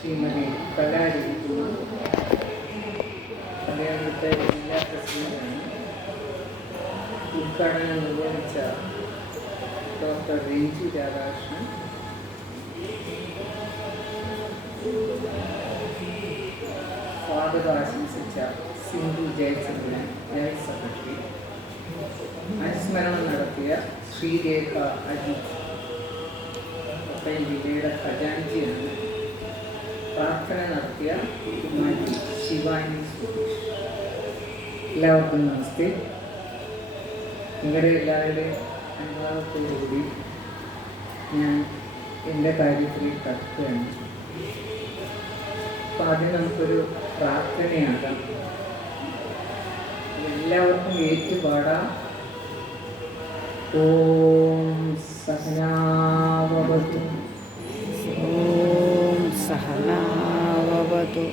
ശ്രീമതി കലാരൂപ അദ്ദേഹത്തെ ജില്ലാ പ്രസിഡന്റാണ്. ഉദ്ഘാടനം നിർവഹിച്ച ഡോക്ടർ രഞ്ജു രാധാകൃഷ്ണൻ, സ്വാഗതം ആശംസിച്ച സിന്ധു ജയചന്ദ്രൻ ജനറൽ സെക്രട്ടറി, അനുസ്മരണം നടത്തിയ ശ്രീരേഖ അജിത് കോട്ടയം ജില്ലയുടെ ഖജാൻജിയാണ്, പ്രാർത്ഥന നടത്തിയ കുമാരി ശിവാനി സുധീഷ്. എല്ലാവർക്കും നമസ്തേ. നിങ്ങളുടെ എല്ലാവരുടെയും അനുഭവത്തോടുകൂടി ഞാൻ എൻ്റെ കാര്യത്തിലേക്ക് കടക്കുകയാണ്. അപ്പോൾ ആദ്യം നമുക്കൊരു പ്രാർത്ഥനയാകാം. എല്ലാവർക്കും ഏറ്റുപാടാം. ഓം സഹനാവവതു ഓം സഹനാവവതു.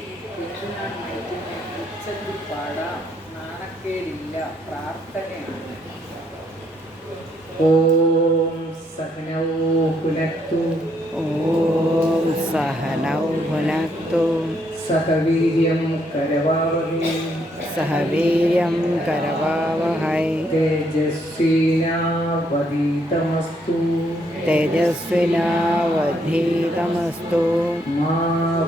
ഉച്ചത്തിൽ പാടാം, നാണക്കേടില്ല, പ്രാർത്ഥനയാണ്. ഓം സഹനൗ പുനക്തു ഓം സഹനൗ ഭുനക്തു സഹവീര്യം കരവാവഹൈ സഹവീര്യം കരവാവഹൈ തേജസ്വിനാവധീതമസ്തു തേജസ്വിനാവധീതമസ്തു മാ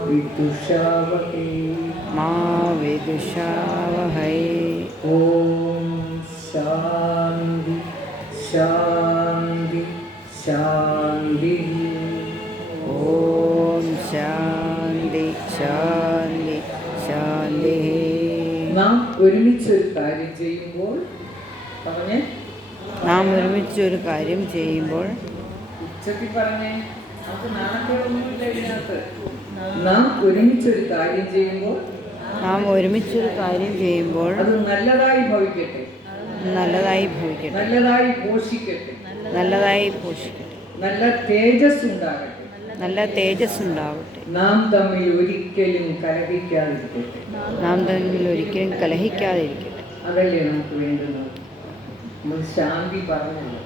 വിദുഷാവഹൈ മാ വിദുഷാവഹൈ. ഓം ശാന്തി ശാന്തി ശാന്തി. ഓം ശാന്തി ശാന്തി ശാന്തി. നാം ഒരുമിച്ചൊരു കാര്യം ചെയ്യുമ്പോൾ പറഞ്ഞേ, നാം ഒരുമിച്ച് ഒരു കാര്യം ചെയ്യുമ്പോൾ ഉച്ചത്തിൽ പറഞ്ഞേ, നമുക്ക് നാണക്കേടൊന്നുമില്ല ഇതിനകത്ത്. നാം ഒരുമിച്ചൊരു കാര്യം ചെയ്യുമ്പോൾ നാം ഒരുമിച്ചൊരു കാര്യം ചെയ്യുമ്പോൾ അത് നല്ലതായി ഭവിക്കട്ടെ, നല്ലതായി ഭവിക്കട്ടെ, നല്ലതായി പോഷിക്കട്ടെ, നല്ലതായി പോഷിക്കട്ടെ, നല്ല തേജസ് ഉണ്ടാകട്ടെ, നല്ല തേജസ് ഉണ്ടാവട്ടെ. നാം തമ്മിൽ ഒരിക്കലും കലഹിക്കാതിരിക്കട്ടെ. നാം തമ്മിൽ ഒരിക്കലും കലഹിക്കാതിരിക്കട്ടെ. അതല്ലേ നമുക്ക് വേണ്ടുന്നത്. നമ്മൾ ശാന്തി പറഞ്ഞല്ലോ.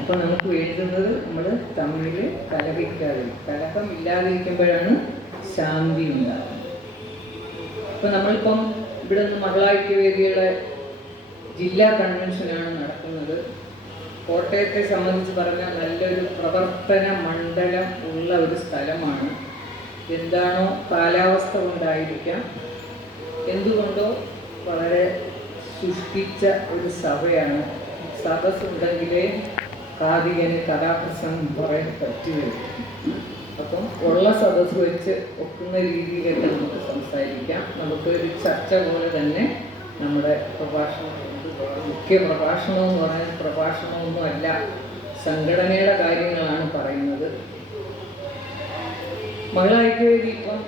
അപ്പോൾ നമുക്ക് വേണ്ടുന്നത് നമ്മൾ തമ്മിൽ കലഹിക്കാതിരിക്കും. കലഹം ഇല്ലാതിരിക്കുമ്പോഴാണ് ശാന്തി ഉണ്ടാകുന്നത്. ഇപ്പം നമ്മളിപ്പം ഇവിടെ നിന്ന് മകളായിക്യവേദിയുടെ ജില്ലാ കൺവെൻഷനാണ് നടക്കുന്നത്. കോട്ടയത്തെ സംബന്ധിച്ച് പറഞ്ഞാൽ നല്ലൊരു പ്രവർത്തന മണ്ഡലം ഉള്ള ഒരു സ്ഥലമാണ്. എന്താണോ കാലാവസ്ഥ കൊണ്ടായിരിക്കാം, എന്തുകൊണ്ടോ വളരെ സൃഷ്ടിച്ച ഒരു സഭയാണ്. സദസ്സുണ്ടെങ്കിലേ കാതികന് കഥാപ്രസംഗം പറയാൻ പറ്റുകയുള്ളൂ. അപ്പം ഉള്ള സദസ്സ് വെച്ച് ഒക്കുന്ന രീതിയിലൊക്കെ നമുക്ക് സംസാരിക്കാം. നമുക്കൊരു ചർച്ച പോലെ തന്നെ നമ്മുടെ പ്രഭാഷണം മുഖ്യ പ്രഭാഷണം എന്ന് പറഞ്ഞാൽ പ്രഭാഷണമൊന്നുമല്ല, സംഘടനയുടെ കാര്യങ്ങളാണ് പറയുന്നത്. മകളായിക്യവേദി ഇപ്പം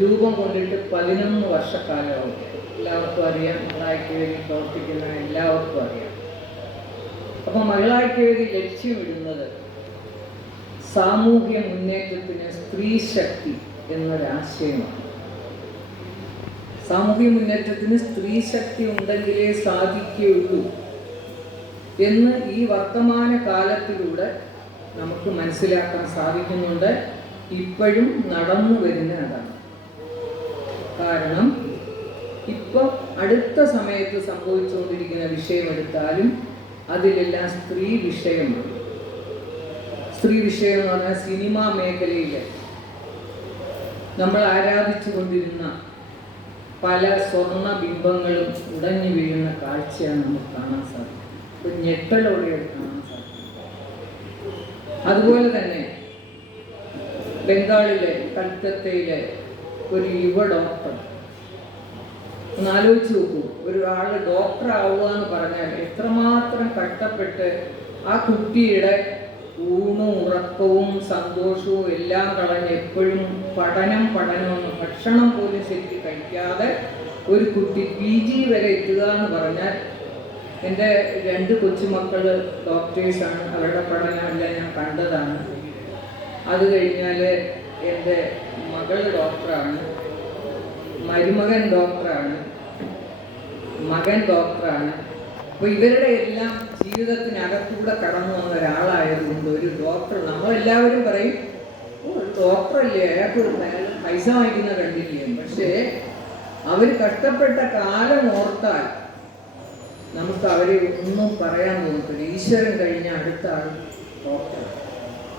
രൂപം കൊണ്ടിട്ട് 11 വർഷക്കാലമാവും. എല്ലാവർക്കും അറിയാം, മകളായിക്യവേദി പ്രവർത്തിക്കുന്ന എല്ലാവർക്കും അറിയാം. അപ്പം മകളായിക്യവേദി ലക്ഷ്യമിടുന്നത് സാമൂഹ്യ മുന്നേറ്റത്തിന് സ്ത്രീ ശക്തി എന്നൊരാശയമാണ്. സാമൂഹ്യ മുന്നേറ്റത്തിന് സ്ത്രീ ശക്തി ഉണ്ടെങ്കിലേ സാധിക്കുകയുള്ളൂ എന്ന് ഈ വർത്തമാന കാലത്തിലൂടെ നമുക്ക് മനസ്സിലാക്കാൻ സാധിക്കുന്നുണ്ട്. ഇപ്പോഴും നടന്നു വരുന്ന അതാണ്. കാരണം ഇപ്പം അടുത്ത സമയത്ത് സംഭവിച്ചുകൊണ്ടിരിക്കുന്ന വിഷയമെടുത്താലും അതിലെല്ലാം സ്ത്രീ വിഷയമാണ്. സ്ത്രീ വിഷയം എന്ന് പറഞ്ഞാൽ സിനിമാ മേഖലയിൽ നമ്മൾ ആരാധിച്ചു കൊണ്ടിരുന്ന പല സ്വർണ്ണ ബിംബങ്ങളും ഉടഞ്ഞു വീഴുന്ന കാഴ്ചയാണ് നമുക്ക് കാണാൻ സാധിക്കും. ഒരു ഞെട്ടലോടെ കാണാൻ സാധിക്കും. അതുപോലെ തന്നെ ബംഗാളിലെ കൽക്കത്തയിലെ ഒരു യുവ ഡോക്ടർ, ഒന്ന് ആലോചിച്ച് നോക്കൂ, ഒരാൾ ഡോക്ടർ ആവുക എന്ന് പറഞ്ഞാൽ എത്രമാത്രം കഷ്ടപ്പെട്ട് ആ കുട്ടിയുടെ ഊണും ഉറക്കവും സന്തോഷവും എല്ലാം കളഞ്ഞ് എപ്പോഴും പഠനമെന്ന് ഭക്ഷണം പോലും ശരിക്കും കഴിക്കാതെ ഒരു കുട്ടി PG വരെ എത്തുക എന്ന് പറഞ്ഞാൽ, എൻ്റെ 2 കൊച്ചുമക്കൾ ഡോക്ടേഴ്സാണ്. അവരുടെ പഠനമെല്ലാം ഞാൻ കണ്ടതാണ്. അത് കഴിഞ്ഞാൽ എൻ്റെ മകൾ ഡോക്ടറാണ്, മരുമകൻ ഡോക്ടറാണ്, മകൻ ഡോക്ടറാണ്. അപ്പോൾ ഇവരുടെ എല്ലാം ജീവിതത്തിനകത്തൂടെ കടന്നു വന്ന ഒരാളായതുകൊണ്ട് ഒരു ഡോക്ടർ, നമ്മളെല്ലാവരും പറയും ഒരു ഡോക്ടറല്ലേ, അയാൾക്ക് പൈസ വാങ്ങിക്കുന്ന കണ്ടില്ലേ. പക്ഷേ അവർ കഷ്ടപ്പെട്ട കാലം ഓർത്താൽ നമുക്ക് അവരെ ഒന്നും പറയാൻ തോന്നത്തില്ല. ഈശ്വരൻ കഴിഞ്ഞ അടുത്ത ആൾ ഡോക്ടർ.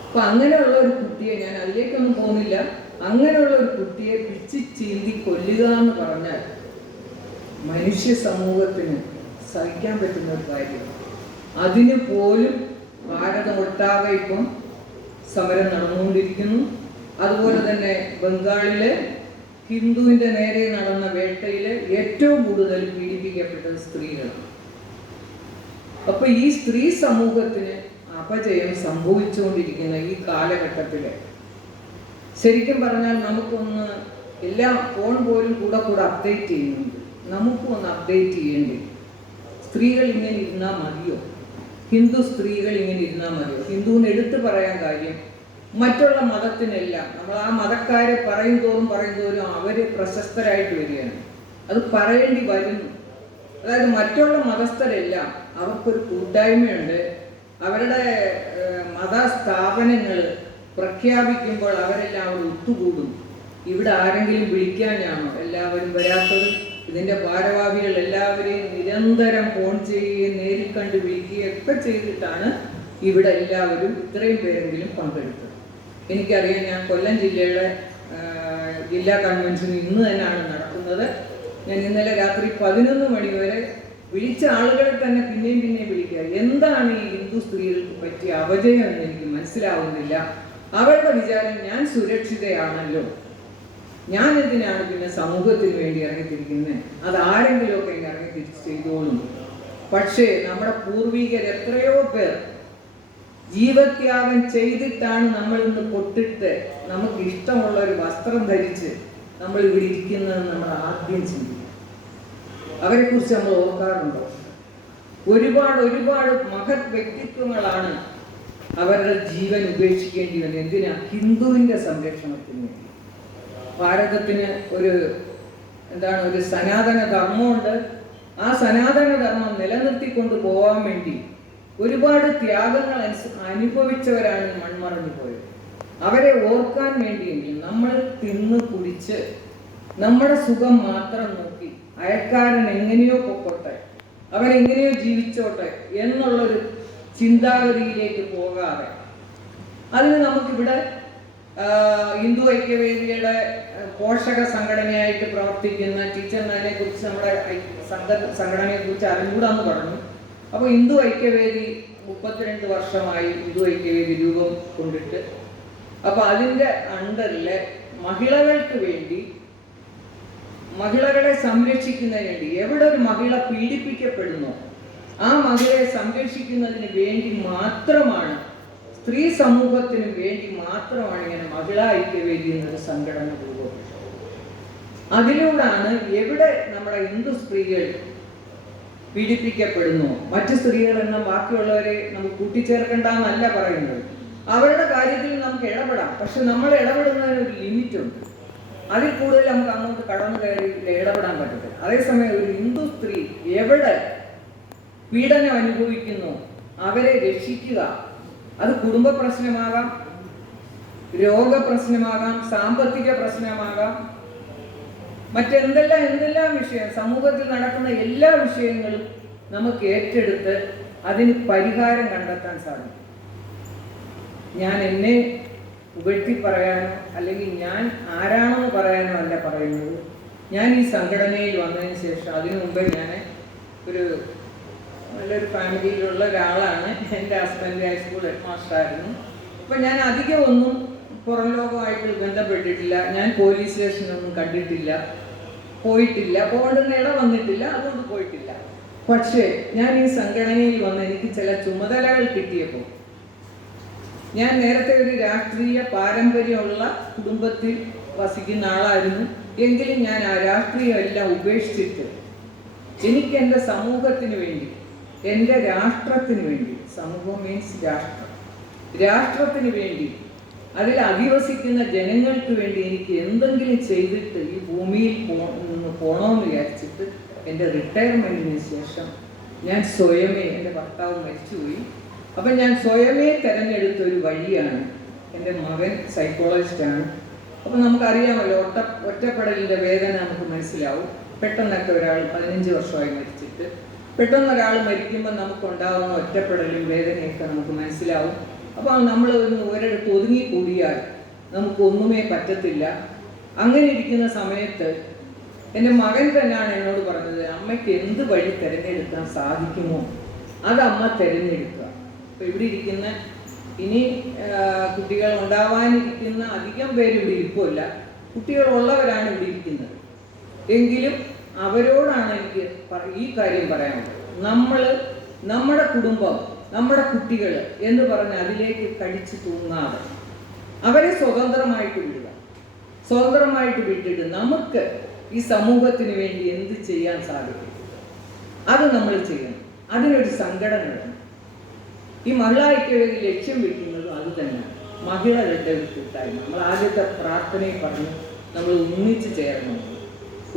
അപ്പം അങ്ങനെയുള്ള ഒരു കുട്ടിയെ, ഞാൻ അതിലേക്കൊന്നും പോകുന്നില്ല, അങ്ങനെയുള്ള ഒരു കുട്ടിയെ പിച്ചി ചീന്തി കൊല്ലുക എന്ന് പറഞ്ഞാൽ മനുഷ്യ സമൂഹത്തിന് സഹിക്കാൻ പറ്റുന്ന ഒരു കാര്യം. അതിന് പോലും ഭാരതമൊട്ടാകെ ഇപ്പം സമരം നടന്നുകൊണ്ടിരിക്കുന്നു. അതുപോലെ തന്നെ ബംഗാളിലെ ഹിന്ദുവിൻ്റെ നേരെ നടന്ന വേട്ടയിൽ ഏറ്റവും കൂടുതൽ പീഡിപ്പിക്കപ്പെട്ടത് സ്ത്രീകളാണ്. അപ്പൊ ഈ സ്ത്രീ സമൂഹത്തിന് അപജയം സംഭവിച്ചുകൊണ്ടിരിക്കുന്ന ഈ കാലഘട്ടത്തിൽ ശരിക്കും പറഞ്ഞാൽ നമുക്കൊന്ന് എല്ലാം ഫോൺ പോലും കൂടെ കൂടെ അപ്ഡേറ്റ് ചെയ്യുന്നുണ്ട്. നമുക്കും ഒന്ന് അപ്ഡേറ്റ് ചെയ്യേണ്ടി. സ്ത്രീകൾ ഇങ്ങനെ ഇരുന്നാൽ മതിയോ? ഹിന്ദു സ്ത്രീകൾ ഇങ്ങനെ ഇരുന്നാൽ മതിയോ? ഹിന്ദുവിന് എടുത്തു പറയാൻ കാര്യം മറ്റുള്ള മതത്തിനെല്ലാം നമ്മൾ ആ മതക്കാരെ പറയും തോറും അവർ പ്രശസ്തരായിട്ട് വരികയാണ്. അത് പറയേണ്ടി വരുന്നു. അതായത് മറ്റുള്ള മതസ്ഥരെല്ലാം അവർക്കൊരു കൂട്ടായ്മയുണ്ട്. അവരുടെ മതസ്ഥാപനങ്ങൾ പ്രഖ്യാപിക്കുമ്പോൾ അവരെല്ലാം അവിടെ ഒത്തുകൂടും. ഇവിടെ ആരെങ്കിലും വിളിക്കാനാണോ എല്ലാവരും വരാത്തത്? ഇതിൻ്റെ ഭാരവാഹികൾ എല്ലാവരെയും നിരന്തരം ഫോൺ ചെയ്യുകയും നേരിൽ കണ്ട് വിളിക്കുകയും ഒക്കെ ചെയ്തിട്ടാണ് ഇവിടെ എല്ലാവരും ഇത്രയും പേരെങ്കിലും പങ്കെടുത്തത്. എനിക്കറിയാം, ഞാൻ കൊല്ലം ജില്ലയുടെ ജില്ലാ കൺവെൻഷൻ ഇന്ന് തന്നെയാണ് നടക്കുന്നത്. ഞാൻ ഇന്നലെ രാത്രി 11 മണി വരെ വിളിച്ച ആളുകളെ തന്നെ പിന്നെയും വിളിക്കുക. എന്താണ് ഈ ഹിന്ദു സ്ത്രീകൾക്ക് പറ്റിയ അപജയം എന്ന് എനിക്ക് മനസ്സിലാവുന്നില്ല. അവരുടെ വിചാരം ഞാൻ സുരക്ഷിതയാണല്ലോ, ഞാൻ എന്തിനാണ് പിന്നെ സമൂഹത്തിന് വേണ്ടി ഇറങ്ങിത്തിരിക്കുന്നത്? അത് ആരെങ്കിലുമൊക്കെ ഇറങ്ങി തിരിച്ച് ചെയ്തോളും. പക്ഷേ നമ്മുടെ പൂർവികർ എത്രയോ പേർ ജീവത്യാഗം ചെയ്തിട്ടാണ് നമ്മൾ ഇന്ന് പൊട്ടിട്ട് നമുക്ക് ഇഷ്ടമുള്ള ഒരു വസ്ത്രം ധരിച്ച് നമ്മൾ ഇവിടെ ഇരിക്കുന്നത്. നമ്മൾ ആദ്യം ചിന്തിക്കും. അവരെ കുറിച്ച് നമ്മൾ ഓർക്കാറുണ്ടോ? ഒരുപാട് മഹത് വ്യക്തിത്വങ്ങളാണ് അവരുടെ ജീവൻ ഉപേക്ഷിക്കേണ്ടി വന്നത്. എന്തിനാ? ഹിന്ദുവിൻ്റെ സംരക്ഷണത്തിന് വേണ്ടി. ഭാരതത്തിന് ഒരു സനാതന ധർമ്മമുണ്ട്. ആ സനാതന ധർമ്മം നിലനിർത്തിക്കൊണ്ട് പോകാൻ വേണ്ടി ഒരുപാട് ത്യാഗങ്ങൾ അനുഭവിച്ചവരാണ് മൺമറഞ്ഞു പോയത്. അവരെ ഓർക്കാൻ വേണ്ടിയെങ്കിലും നമ്മൾ തിന്ന് കുടിച്ച് നമ്മുടെ സുഖം മാത്രം നോക്കി അയൽക്കാരൻ എങ്ങനെയോ പൊക്കോട്ടെ, അവരെങ്ങനെയോ ജീവിച്ചോട്ടെ എന്നുള്ളൊരു ചിന്താഗതിയിലേക്ക് പോകാതെ, അതിന് നമുക്കിവിടെ ഹിന്ദു ഐക്യവേദിയുടെ പോഷക സംഘടനയായിട്ട് പ്രവർത്തിക്കുന്ന ടീച്ചർമാരെ കുറിച്ച് നമ്മുടെ സംഘടനയെ കുറിച്ച് അറിഞ്ഞൂടാന്ന് പറഞ്ഞു. അപ്പോൾ ഹിന്ദു ഐക്യവേദി 32 വർഷമായി ഹിന്ദു ഐക്യവേദി രൂപം കൊണ്ടിട്ട്, അപ്പോൾ അതിൻ്റെ അണ്ടറിൽ മഹിളകൾക്ക് വേണ്ടി, മഹിളകളെ സംരക്ഷിക്കുന്നതിന് വേണ്ടി, എവിടെ ഒരു മഹിള പീഡിപ്പിക്കപ്പെടുന്നോ ആ മഹിളയെ സംരക്ഷിക്കുന്നതിന് വേണ്ടി മാത്രമാണ്, സ്ത്രീ സമൂഹത്തിന് വേണ്ടി മാത്രമാണ് ഇങ്ങനെ മഹിളാ ഐക്യവേദി എന്നൊരു സംഘടന രൂപപ്പെട്ടത്. അതിലൂടെയാണ് എവിടെ നമ്മുടെ ഹിന്ദു സ്ത്രീകൾ പീഡിപ്പിക്കപ്പെടുന്നു, മറ്റു സ്ത്രീകൾ എന്ന ബാക്കിയുള്ളവരെ നമുക്ക് കൂട്ടിച്ചേർക്കേണ്ടെന്നല്ല പറയുന്നത്. അവരുടെ കാര്യത്തിൽ നമുക്ക് ഇടപെടാം. പക്ഷെ നമ്മൾ ഇടപെടുന്നതിന് ഒരു ലിമിറ്റുണ്ട്. അതിൽ കൂടുതൽ നമുക്ക് അങ്ങോട്ട് കടന്നു കയറി ഇടപെടാൻ പറ്റത്തില്ല. അതേസമയം ഒരു ഹിന്ദു സ്ത്രീ എവിടെ പീഡനം അനുഭവിക്കുന്നു അവരെ രക്ഷിക്കുക. അത് കുടുംബ പ്രശ്നമാകാം, രോഗപ്രശ്നമാകാം, സാമ്പത്തിക പ്രശ്നമാകാം, മറ്റെന്തെല്ലാം വിഷയം, സമൂഹത്തിൽ നടക്കുന്ന എല്ലാ വിഷയങ്ങളും നമുക്ക് ഏറ്റെടുത്ത് അതിന് പരിഹാരം കണ്ടെത്താൻ സാധിക്കും. ഞാൻ എന്നെ പുകഴ്ത്തി പറയാനോ അല്ലെങ്കിൽ ഞാൻ ആരാണെന്ന് പറയാനോ അല്ല പറയുന്നത്. ഞാൻ ഈ സംഘടനയിൽ വന്നതിന് ശേഷം, അതിനു മുമ്പേ ഞാൻ നല്ലൊരു ഫാമിലിയിലുള്ള ഒരാളാണ്. എൻ്റെ ഹസ്ബൻഡ് ഹൈസ്കൂൾ ഹെഡ് മാസ്റ്ററായിരുന്നു. അപ്പം ഞാൻ അധികം ഒന്നും പുറം ലോകമായിട്ട് ബന്ധപ്പെട്ടിട്ടില്ല. ഞാൻ പോലീസ് സ്റ്റേഷനൊന്നും കണ്ടിട്ടില്ല, പോയിട്ടില്ല, പോകേണ്ടുന്ന ഇട വന്നിട്ടില്ല, അതുകൊണ്ട് പോയിട്ടില്ല. പക്ഷേ ഞാൻ ഈ സംഘടനയിൽ വന്ന് എനിക്ക് ചില ചുമതലകൾ കിട്ടിയപ്പോൾ, ഞാൻ നേരത്തെ ഒരു രാഷ്ട്രീയ പാരമ്പര്യമുള്ള കുടുംബത്തിൽ വസിക്കുന്ന ആളായിരുന്നു. എങ്കിലും ഞാൻ ആ രാഷ്ട്രീയം എല്ലാം ഉപേക്ഷിച്ചിട്ട് എനിക്ക് എൻ്റെ സമൂഹത്തിന് വേണ്ടി, എൻ്റെ രാഷ്ട്രത്തിന് വേണ്ടി, സമൂഹം മീൻസ് രാഷ്ട്രത്തിന് വേണ്ടി, അതിൽ അധിവസിക്കുന്ന ജനങ്ങൾക്ക് വേണ്ടി എനിക്ക് എന്തെങ്കിലും ചെയ്തിട്ട് ഈ ഭൂമിയിൽ നിന്ന് പോകണമെന്ന് വിചാരിച്ചിട്ട് എൻ്റെ റിട്ടയർമെൻറ്റിന് ശേഷം ഞാൻ സ്വയമേ, എൻ്റെ ഭർത്താവ് മരിച്ചുപോയി, അപ്പം ഞാൻ സ്വയമേ തിരഞ്ഞെടുത്ത ഒരു വഴിയാണ് എൻ്റെ മകൻ സൈക്കോളജിസ്റ്റാണ്. അപ്പം നമുക്കറിയാമല്ലോ ഒറ്റപ്പെടലിൻ്റെ വേദന നമുക്ക് മനസ്സിലാവും. പെട്ടെന്നൊക്കെ ഒരാൾ 15 വർഷമായി മരിച്ചിട്ട് പെട്ടെന്ന് ഒരാൾ മരിക്കുമ്പോൾ നമുക്കുണ്ടാകുന്ന ഒറ്റപ്പെടലും വേദനയൊക്കെ നമുക്ക് മനസ്സിലാവും. അപ്പോൾ നമ്മൾ ഒരിടത്ത് ഒതുങ്ങിക്കൂടിയാൽ നമുക്കൊന്നുമേ പറ്റത്തില്ല. അങ്ങനെ ഇരിക്കുന്ന സമയത്ത് എൻ്റെ മകൻ തന്നെയാണ് എന്നോട് പറഞ്ഞത്, അമ്മയ്ക്ക് എന്ത് വഴി തിരഞ്ഞെടുക്കാൻ സാധിക്കുമോ അത് അമ്മ തിരഞ്ഞെടുക്കുക. അപ്പോൾ ഇവിടെ ഇരിക്കുന്ന ഇനി കുട്ടികൾ ഉണ്ടാവാനിരിക്കുന്ന അധികം പേര് ഇവിടെ ഇരിപ്പില്ല, കുട്ടികളുള്ളവരാണ് ഇവിടെ ഇരിക്കുന്നത്. എങ്കിലും അവരോടാണ് എനിക്ക് ഈ കാര്യം പറയാനുള്ളത്. നമ്മുടെ കുടുംബം, നമ്മുടെ കുട്ടികൾ എന്ന് പറഞ്ഞ് അതിലേക്ക് കടിച്ചു തൂങ്ങാതെ അവരെ സ്വതന്ത്രമായിട്ട് വിടുക. സ്വതന്ത്രമായിട്ട് വിട്ടിട്ട് നമുക്ക് ഈ സമൂഹത്തിന് വേണ്ടി എന്ത് ചെയ്യാൻ സാധിക്കും അത് നമ്മൾ ചെയ്യണം. അതിനൊരു സംഘടന വേണം. ഈ മഹിളാ ഐക്യവേദി ലക്ഷ്യം വെക്കുന്നതും അത് തന്നെയാണ്, മഹിളകളുടെ ഒരു കൂട്ടായ്മ. നമ്മൾ ആദ്യത്തെ പ്രാർത്ഥനയിൽ പറഞ്ഞു നമ്മൾ ഒന്നിച്ച് ചേരണം.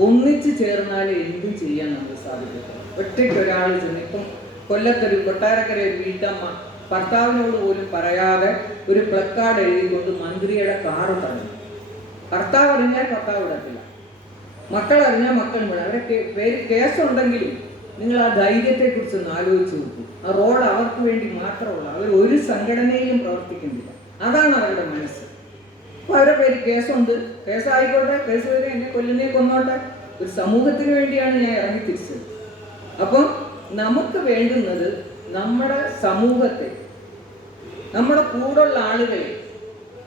ഒന്നിച്ച് ചേർന്നാലേ എന്തും ചെയ്യാൻ നമുക്ക് സാധിക്കും. ഒറ്റയ്ക്ക് ഒരാൾ ചെന്ന് ഇപ്പം കൊല്ലത്തൊരു കൊട്ടാരക്കര ഒരു വീട്ടമ്മ ഭർത്താവിനോട് പോലും പറയാതെ ഒരു പ്ലക്കാർഡ് എഴുതിക്കൊണ്ട് മന്ത്രിയുടെ കാറ് തടഞ്ഞു. ഭർത്താവ് അറിഞ്ഞാൽ ഭർത്താവ് വിടത്തില്ല, മക്കൾ അറിഞ്ഞാൽ മക്കൾ വിടാം. അവരെ പേര് കേസുണ്ടെങ്കിലും നിങ്ങൾ ആ ധൈര്യത്തെക്കുറിച്ച് ഒന്ന് ആലോചിച്ച് നോക്കൂ. ആ റോഡ് അവർക്ക് വേണ്ടി മാത്രമുള്ള, അവർ ഒരു സംഘടനയിലും പ്രവർത്തിക്കുന്നില്ല. അതാണ് അവരുടെ മനസ്സ്. അപ്പോൾ അവരുടെ പേര് കേസുണ്ട്, കേസായിക്കോട്ടെ, കേസ് വരെ എന്നെ കൊല്ലുന്നേ കൊന്നോട്ടെ, ഒരു സമൂഹത്തിന് വേണ്ടിയാണ് ഞാൻ ഇറങ്ങി തിരിച്ചത്. അപ്പം നമുക്ക് വേണ്ടുന്നത് നമ്മുടെ സമൂഹത്തെ, നമ്മുടെ കൂടുള്ള ആളുകളെ,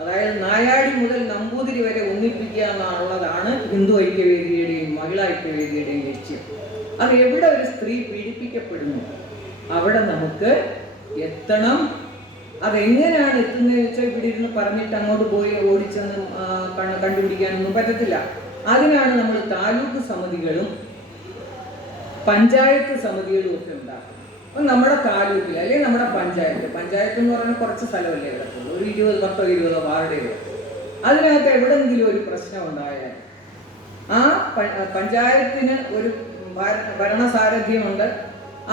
അതായത് നായാടി മുതൽ നമ്പൂതിരി വരെ ഒന്നിപ്പിക്കുക എന്നുള്ളതാണ് ഹിന്ദു ഐക്യവേദിയുടെയും മഹിളാ ഐക്യവേദിയുടെയും ലക്ഷ്യം. അത് എവിടെ ഒരു സ്ത്രീ പീഡിപ്പിക്കപ്പെടുന്നു അവിടെ നമുക്ക് എത്തണം. അതെങ്ങനെയാണ് എത്തുന്നതെന്ന് വെച്ചാൽ ഇവിടെ ഇരുന്ന് പറഞ്ഞിട്ട് അങ്ങോട്ട് പോയി ഓടിച്ചെന്ന് കണ്ടുപിടിക്കാനൊന്നും പറ്റത്തില്ല. അതിനാണ് നമ്മൾ താലൂക്ക് സമിതികളും പഞ്ചായത്ത് സമിതികളും ഒക്കെ ഉണ്ടാക്കുന്നത്. അപ്പം നമ്മുടെ താലൂക്കിൽ അല്ലെങ്കിൽ നമ്മുടെ പഞ്ചായത്ത് എന്ന് പറഞ്ഞാൽ കുറച്ച് സ്ഥലമല്ലേ കിടക്കുള്ളൂ, ഒരു 10-20 വാർഡേ കിടക്കും. അതിനകത്ത് എവിടെയെങ്കിലും ഒരു പ്രശ്നം ഉണ്ടായാൽ ആ പഞ്ചായത്തിന് ഒരു ഭരണസാരഥ്യമുണ്ട്.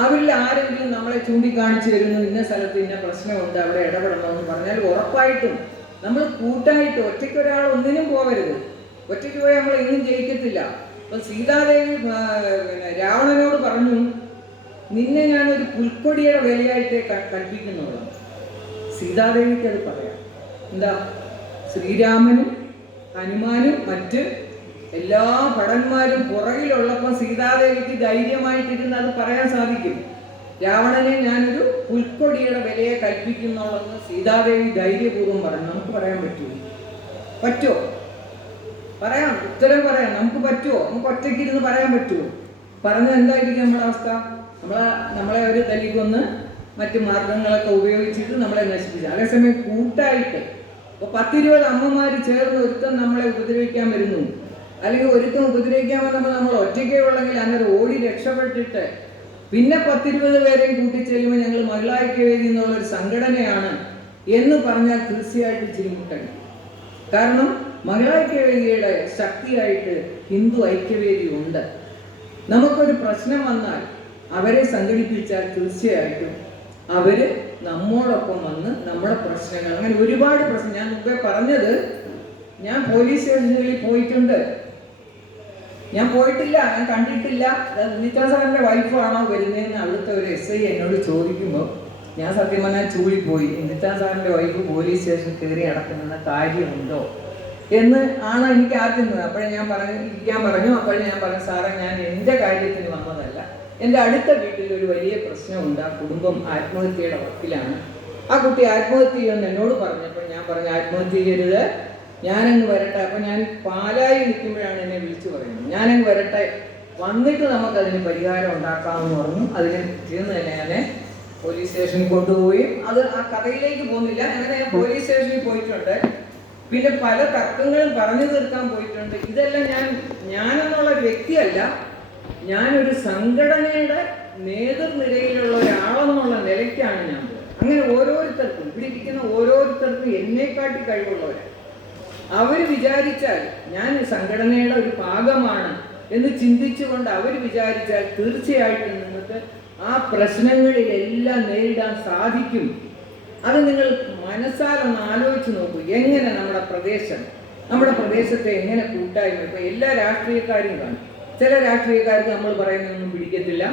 അവരിൽ ആരെങ്കിലും നമ്മളെ ചൂണ്ടിക്കാണിച്ചു തരുന്നു, ഇന്ന സ്ഥലത്ത് ഇന്ന പ്രശ്നമുണ്ട്, അവിടെ ഇടപെടണമെന്ന് പറഞ്ഞാൽ ഉറപ്പായിട്ടും നമ്മൾ കൂട്ടായിട്ട്, ഒറ്റയ്ക്ക് ഒരാൾ ഒന്നിനും പോകരുത്. ഒറ്റയ്ക്ക് പോയി നമ്മൾ എങ്ങും ജയിക്കത്തില്ല. അപ്പം സീതാദേവി രാവണനോട് പറഞ്ഞു, നിന്നെ ഞാനൊരു പുൽക്കൊടിയുടെ വിലയായിട്ടേ കൽപ്പിക്കുന്നുള്ളൂ. സീതാദേവിക്ക് അത് പറയാം. എന്താ, ശ്രീരാമനും ഹനുമാനും മറ്റ് എല്ലാ ഭടന്മാരും പുറകിലുള്ളപ്പോൾ സീതാദേവിക്ക് ധൈര്യമായിട്ടിരുന്ന് അത് പറയാൻ സാധിക്കും. രാവണനെ ഞാനൊരു പുൽക്കൊടിയുടെ വിലയെ കൽപ്പിക്കുന്നുള്ളതെന്ന് സീതാദേവി ധൈര്യപൂർവ്വം പറഞ്ഞു. നമുക്ക് പറയാൻ പറ്റുമോ? പറയാം, ഉത്തരം പറയാം. നമുക്ക് പറ്റുമോ? നമുക്ക് ഒറ്റയ്ക്കിരുന്ന് പറയാൻ പറ്റുമോ? പറഞ്ഞത് എന്തായിരിക്കും നമ്മുടെ അവസ്ഥ? നമ്മളെ ഒരു തല്ലിക്കൊന്ന് മറ്റു മാർഗങ്ങളൊക്കെ ഉപയോഗിച്ചിട്ട് നമ്മളെ നശിപ്പിച്ചു. അതേസമയം കൂട്ടായിട്ട് ഇപ്പോൾ 10-20 അമ്മമാർ ചേർന്ന് ഒരുത്തൻ നമ്മളെ ഉപദ്രവിക്കാൻ വരുന്നു, അല്ലെങ്കിൽ ഒരുത്തം ഉപദ്രവിക്കാൻ വന്നപ്പോൾ നമ്മൾ ഒറ്റയ്ക്കേ ഉള്ളെങ്കിൽ അങ്ങനെ ഓടി രക്ഷപ്പെട്ടിട്ട് പിന്നെ 10-20 പേരെയും കൂട്ടിച്ചെല്ലുമ്പോൾ ഞങ്ങൾ മഹിളാ ഐക്യവേദി എന്നുള്ളൊരു സംഘടനയാണ് എന്ന് പറഞ്ഞാൽ തീർച്ചയായിട്ടും ചിരിമുട്ടൻ. കാരണം മഹിളാ ഐക്യവേദിയുടെ ശക്തിയായിട്ട് ഹിന്ദു ഐക്യവേദി ഉണ്ട്. നമുക്കൊരു പ്രശ്നം വന്നാൽ അവരെ സംഘടിപ്പിച്ചാൽ തീർച്ചയായിട്ടും അവർ നമ്മോടൊപ്പം വന്ന് നമ്മുടെ പ്രശ്നങ്ങൾ, അങ്ങനെ ഒരുപാട് പ്രശ്നം, ഞാൻ മുമ്പേ പറഞ്ഞത്, ഞാൻ പോലീസ് സ്റ്റേഷനുകളിൽ പോയിട്ടുണ്ട്. ഞാൻ പോയിട്ടില്ല, ഞാൻ കണ്ടിട്ടില്ല. ഉണ്ണിത്താൻ സാറിൻ്റെ വൈഫാണോ വരുന്നതെന്ന് അവിടുത്തെ ഒരു SI എന്നോട് ചോദിക്കുമ്പോൾ ഞാൻ സത്യം പറഞ്ഞാൽ ചൂളിപ്പോയി. ഉണ്ണിത്താൻ സാറിൻ്റെ വൈഫ് പോലീസ് സ്റ്റേഷനിൽ കയറി അടക്കുന്ന കാര്യമുണ്ടോ എന്ന് ആണ് എനിക്ക് ആദ്യം തോന്നുന്നത്. അപ്പോഴേ ഞാൻ പറഞ്ഞു. അപ്പോഴേ ഞാൻ പറഞ്ഞു, സാറേ ഞാൻ എൻ്റെ കാര്യത്തിന് വന്നതല്ല, എൻ്റെ അടുത്ത വീട്ടിൽ ഒരു വലിയ പ്രശ്നമുണ്ട്, ആ കുടുംബം ആത്മഹത്യയുടെ വക്കിലാണ്, ആ കുട്ടി ആത്മഹത്യ ചെയ്യുമെന്ന് എന്നോട് പറഞ്ഞപ്പോൾ ഞാൻ പറഞ്ഞു ആത്മഹത്യ ചെയ്യരുത്, ഞാനങ്ങ് വരട്ടെ. അപ്പം ഞാൻ പാലായി നിൽക്കുമ്പോഴാണ് എന്നെ വിളിച്ചു പറയുന്നത്, ഞാനങ്ങ് വരട്ടെ, വന്നിട്ട് നമുക്കതിന് പരിഹാരം ഉണ്ടാക്കാമെന്ന് പറഞ്ഞു. അതിന് ചെന്ന് തന്നെ ഞാൻ പോലീസ് സ്റ്റേഷനിൽ കൊണ്ടുപോയി. അത് ആ കഥയിലേക്ക് പോകുന്നില്ല. അങ്ങനെ ഞാൻ പോലീസ് സ്റ്റേഷനിൽ പോയിട്ടുണ്ട്. പിന്നെ പല തർക്കങ്ങളും പറഞ്ഞു തീർക്കാൻ പോയിട്ടുണ്ട്. ഇതെല്ലാം ഞാനെന്നുള്ള ഒരു വ്യക്തിയല്ല, ഞാനൊരു സംഘടനയുടെ നേതൃനിരയിലുള്ള ഒരാളെന്നുള്ള നിലയ്ക്കാണ് ഞാൻ പോയത്. അങ്ങനെ ഓരോരുത്തർക്കും, ഇവിടെ ഇരിക്കുന്ന ഓരോരുത്തർക്കും എന്നെക്കാട്ടി കഴിവുള്ളവരാണ്. അവർ വിചാരിച്ചാൽ ഞാൻ സംഘടനയുടെ ഒരു ഭാഗമാണ് എന്ന് ചിന്തിച്ചുകൊണ്ട് അവർ വിചാരിച്ചാൽ തീർച്ചയായിട്ടും നിങ്ങൾക്ക് ആ പ്രശ്നങ്ങളിലെല്ലാം നേരിടാൻ സാധിക്കും അത് നിങ്ങൾ മനസ്സാലൊന്ന് ആലോചിച്ച് നോക്കൂ. എങ്ങനെ നമ്മുടെ പ്രദേശത്തെ എങ്ങനെ കൂട്ടായ്മ, ഇപ്പൊ എല്ലാ രാഷ്ട്രീയക്കാരും കാണും. ചില രാഷ്ട്രീയക്കാർക്ക് നമ്മൾ പറയുന്നതൊന്നും പിടിക്കത്തില്ല,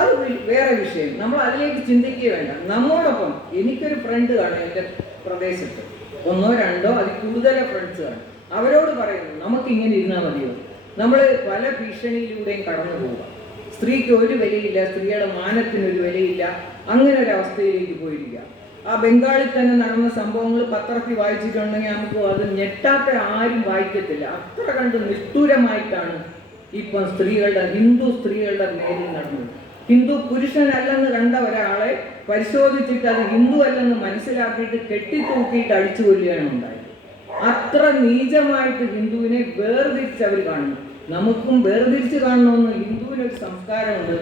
അത് വേറെ വിഷയം. നമ്മൾ അതിലേക്ക് ചിന്തിക്കുക വേണ്ട. നമ്മോടൊപ്പം എനിക്കൊരു ഫ്രണ്ട് കാണും എൻ്റെ പ്രദേശത്ത്, 1 2 അതിൽ കൂടുതലോ ഫ്രണ്ട്സ് കാണും. അവരോട് പറയുന്നു നമുക്കിങ്ങനെ ഇരുന്നാൽ മതിയോ? നമ്മൾ പല ഭീഷണിയിലൂടെയും കടന്നു പോവുക. സ്ത്രീക്ക് ഒരു വിലയില്ല, സ്ത്രീയുടെ മാനത്തിനൊരു വിലയില്ല, അങ്ങനെ ഒരു അവസ്ഥയിലേക്ക് പോയിരിക്കുക. ആ ബംഗാളിൽ തന്നെ നടന്ന സംഭവങ്ങൾ പത്രത്തിൽ വായിച്ചിട്ടുണ്ടെങ്കിൽ നമുക്ക് അത് ഞെട്ടാത്ത ആരും വായിക്കത്തില്ല. അത്ര കണ്ട് നിഷ്ഠൂരമായിട്ടാണ് ഇപ്പം ഹിന്ദു സ്ത്രീകളുടെ നേരിൽ നടന്നത്. ഹിന്ദു പുരുഷനല്ലെന്ന് കണ്ട ഒരാളെ പരിശോധിച്ചിട്ട് അത് ഹിന്ദു അല്ലെന്ന് മനസ്സിലാക്കിയിട്ട് കെട്ടിത്തൂക്കിയിട്ട് അടിച്ചു കൊല്ലുകയാണ് ഉണ്ടായത്. അത്ര നീചമായിട്ട് ഹിന്ദുവിനെ വേർതിരിച്ച് അവർ കാണുന്നു. നമുക്കും വേർതിരിച്ച് കാണണമെന്ന് ഹിന്ദുവിനൊരു സംസ്കാരമുണ്ട്.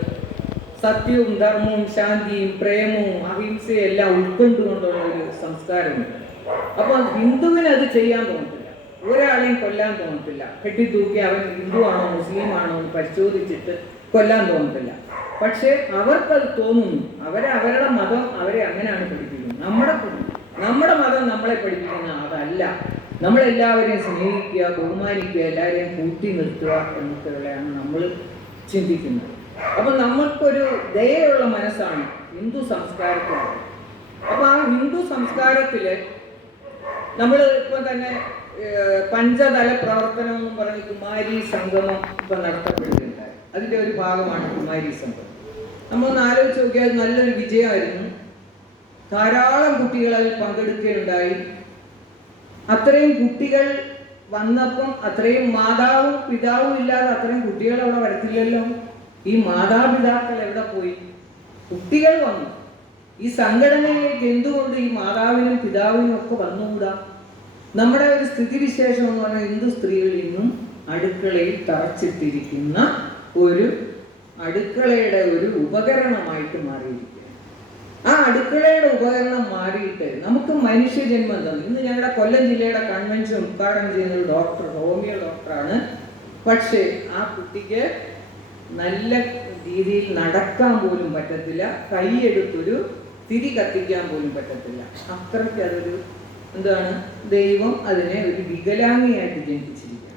സത്യവും ധർമ്മവും ശാന്തിയും പ്രേമവും അഹിംസയും എല്ലാം ഉൾക്കൊണ്ടുകൊണ്ടുള്ള ഒരു സംസ്കാരമുണ്ട്. അപ്പോൾ ഹിന്ദുവിന് അത് ചെയ്യാൻ തോന്നത്തില്ല, ഒരാളെയും കൊല്ലാൻ തോന്നത്തില്ല. കെട്ടിത്തൂക്കി അവൻ ഹിന്ദു ആണോ മുസ്ലിം ആണോ എന്ന് പരിശോധിച്ചിട്ട് കൊല്ലാൻ തോന്നത്തില്ല. പക്ഷെ അവർക്കത് തോന്നുന്നു. അവരുടെ മതം അവരെ അങ്ങനെയാണ് പഠിപ്പിക്കുന്നത്. നമ്മുടെ മതം നമ്മളെ പഠിപ്പിക്കുന്ന അതല്ല. നമ്മളെല്ലാവരെയും സ്നേഹിക്കുക, ബഹുമാനിക്കുക, എല്ലാവരെയും കൂട്ടി നിർത്തുക എന്നൊക്കെയുള്ളതാണ് നമ്മൾ ചിന്തിക്കുന്നത്. അപ്പം നമ്മൾക്കൊരു ദയയുള്ള മനസ്സാണ് ഹിന്ദു സംസ്കാരത്തിലുള്ളത്. അപ്പം ആ ഹിന്ദു സംസ്കാരത്തിൽ നമ്മൾ ഇപ്പം തന്നെ പഞ്ചതല പ്രവർത്തനം എന്നും പറഞ്ഞ് കുമാരി സംഗമം ഇപ്പം നടത്തപ്പെടുകയുണ്ടായി. അതിൻ്റെ ഒരു ഭാഗമാണ് കുമാരി സംഗമം. നമ്മളൊന്ന് ആലോചിച്ച് നോക്കിയാൽ നല്ലൊരു വിജയമായിരുന്നു. ധാരാളം കുട്ടികൾ അതിൽ പങ്കെടുക്കുകയുണ്ടായി. അത്രയും കുട്ടികൾ വന്നപ്പം അത്രയും മാതാവും പിതാവും ഇല്ലാതെ അത്രയും കുട്ടികൾ അവിടെ വരത്തില്ലല്ലോ. ഈ മാതാപിതാക്കൾ എവിടെ പോയി? കുട്ടികൾ വന്നു. ഈ സംഘടനയിലേക്ക് എന്തുകൊണ്ട് ഈ മാതാവിനും പിതാവിനും ഒക്കെ വന്നുകൂടാ? നമ്മുടെ ഒരു സ്ഥിതിവിശേഷം എന്ന് പറഞ്ഞാൽ ഹിന്ദു സ്ത്രീകൾ ഇന്നും അടുക്കളയിൽ തറച്ചിട്ടിരിക്കുന്ന ഒരു അടുക്കളയുടെ ഒരു ഉപകരണമായിട്ട് മാറിയിരിക്കുക. ആ അടുക്കളയുടെ ഉപകരണം മാറിയിട്ട് നമുക്ക് മനുഷ്യജന്മം തന്നു. ഇന്ന് ഞങ്ങളുടെ കൊല്ലം ജില്ലയുടെ കൺവെൻഷൻ ഉദ്ഘാടനം ചെയ്യുന്ന ഒരു ഡോക്ടർ, ഹോമിയോ ഡോക്ടറാണ്. പക്ഷേ ആ കുട്ടിക്ക് നല്ല രീതിയിൽ നടക്കാൻ പോലും പറ്റത്തില്ല, കൈയെടുത്തൊരു തിരി കത്തിക്കാൻ പോലും പറ്റത്തില്ല. അത്രയ്ക്ക് അതൊരു ദൈവം അതിനെ ഒരു വികലാംഗിയായിട്ട് ജനിപ്പിച്ചിരിക്കുക.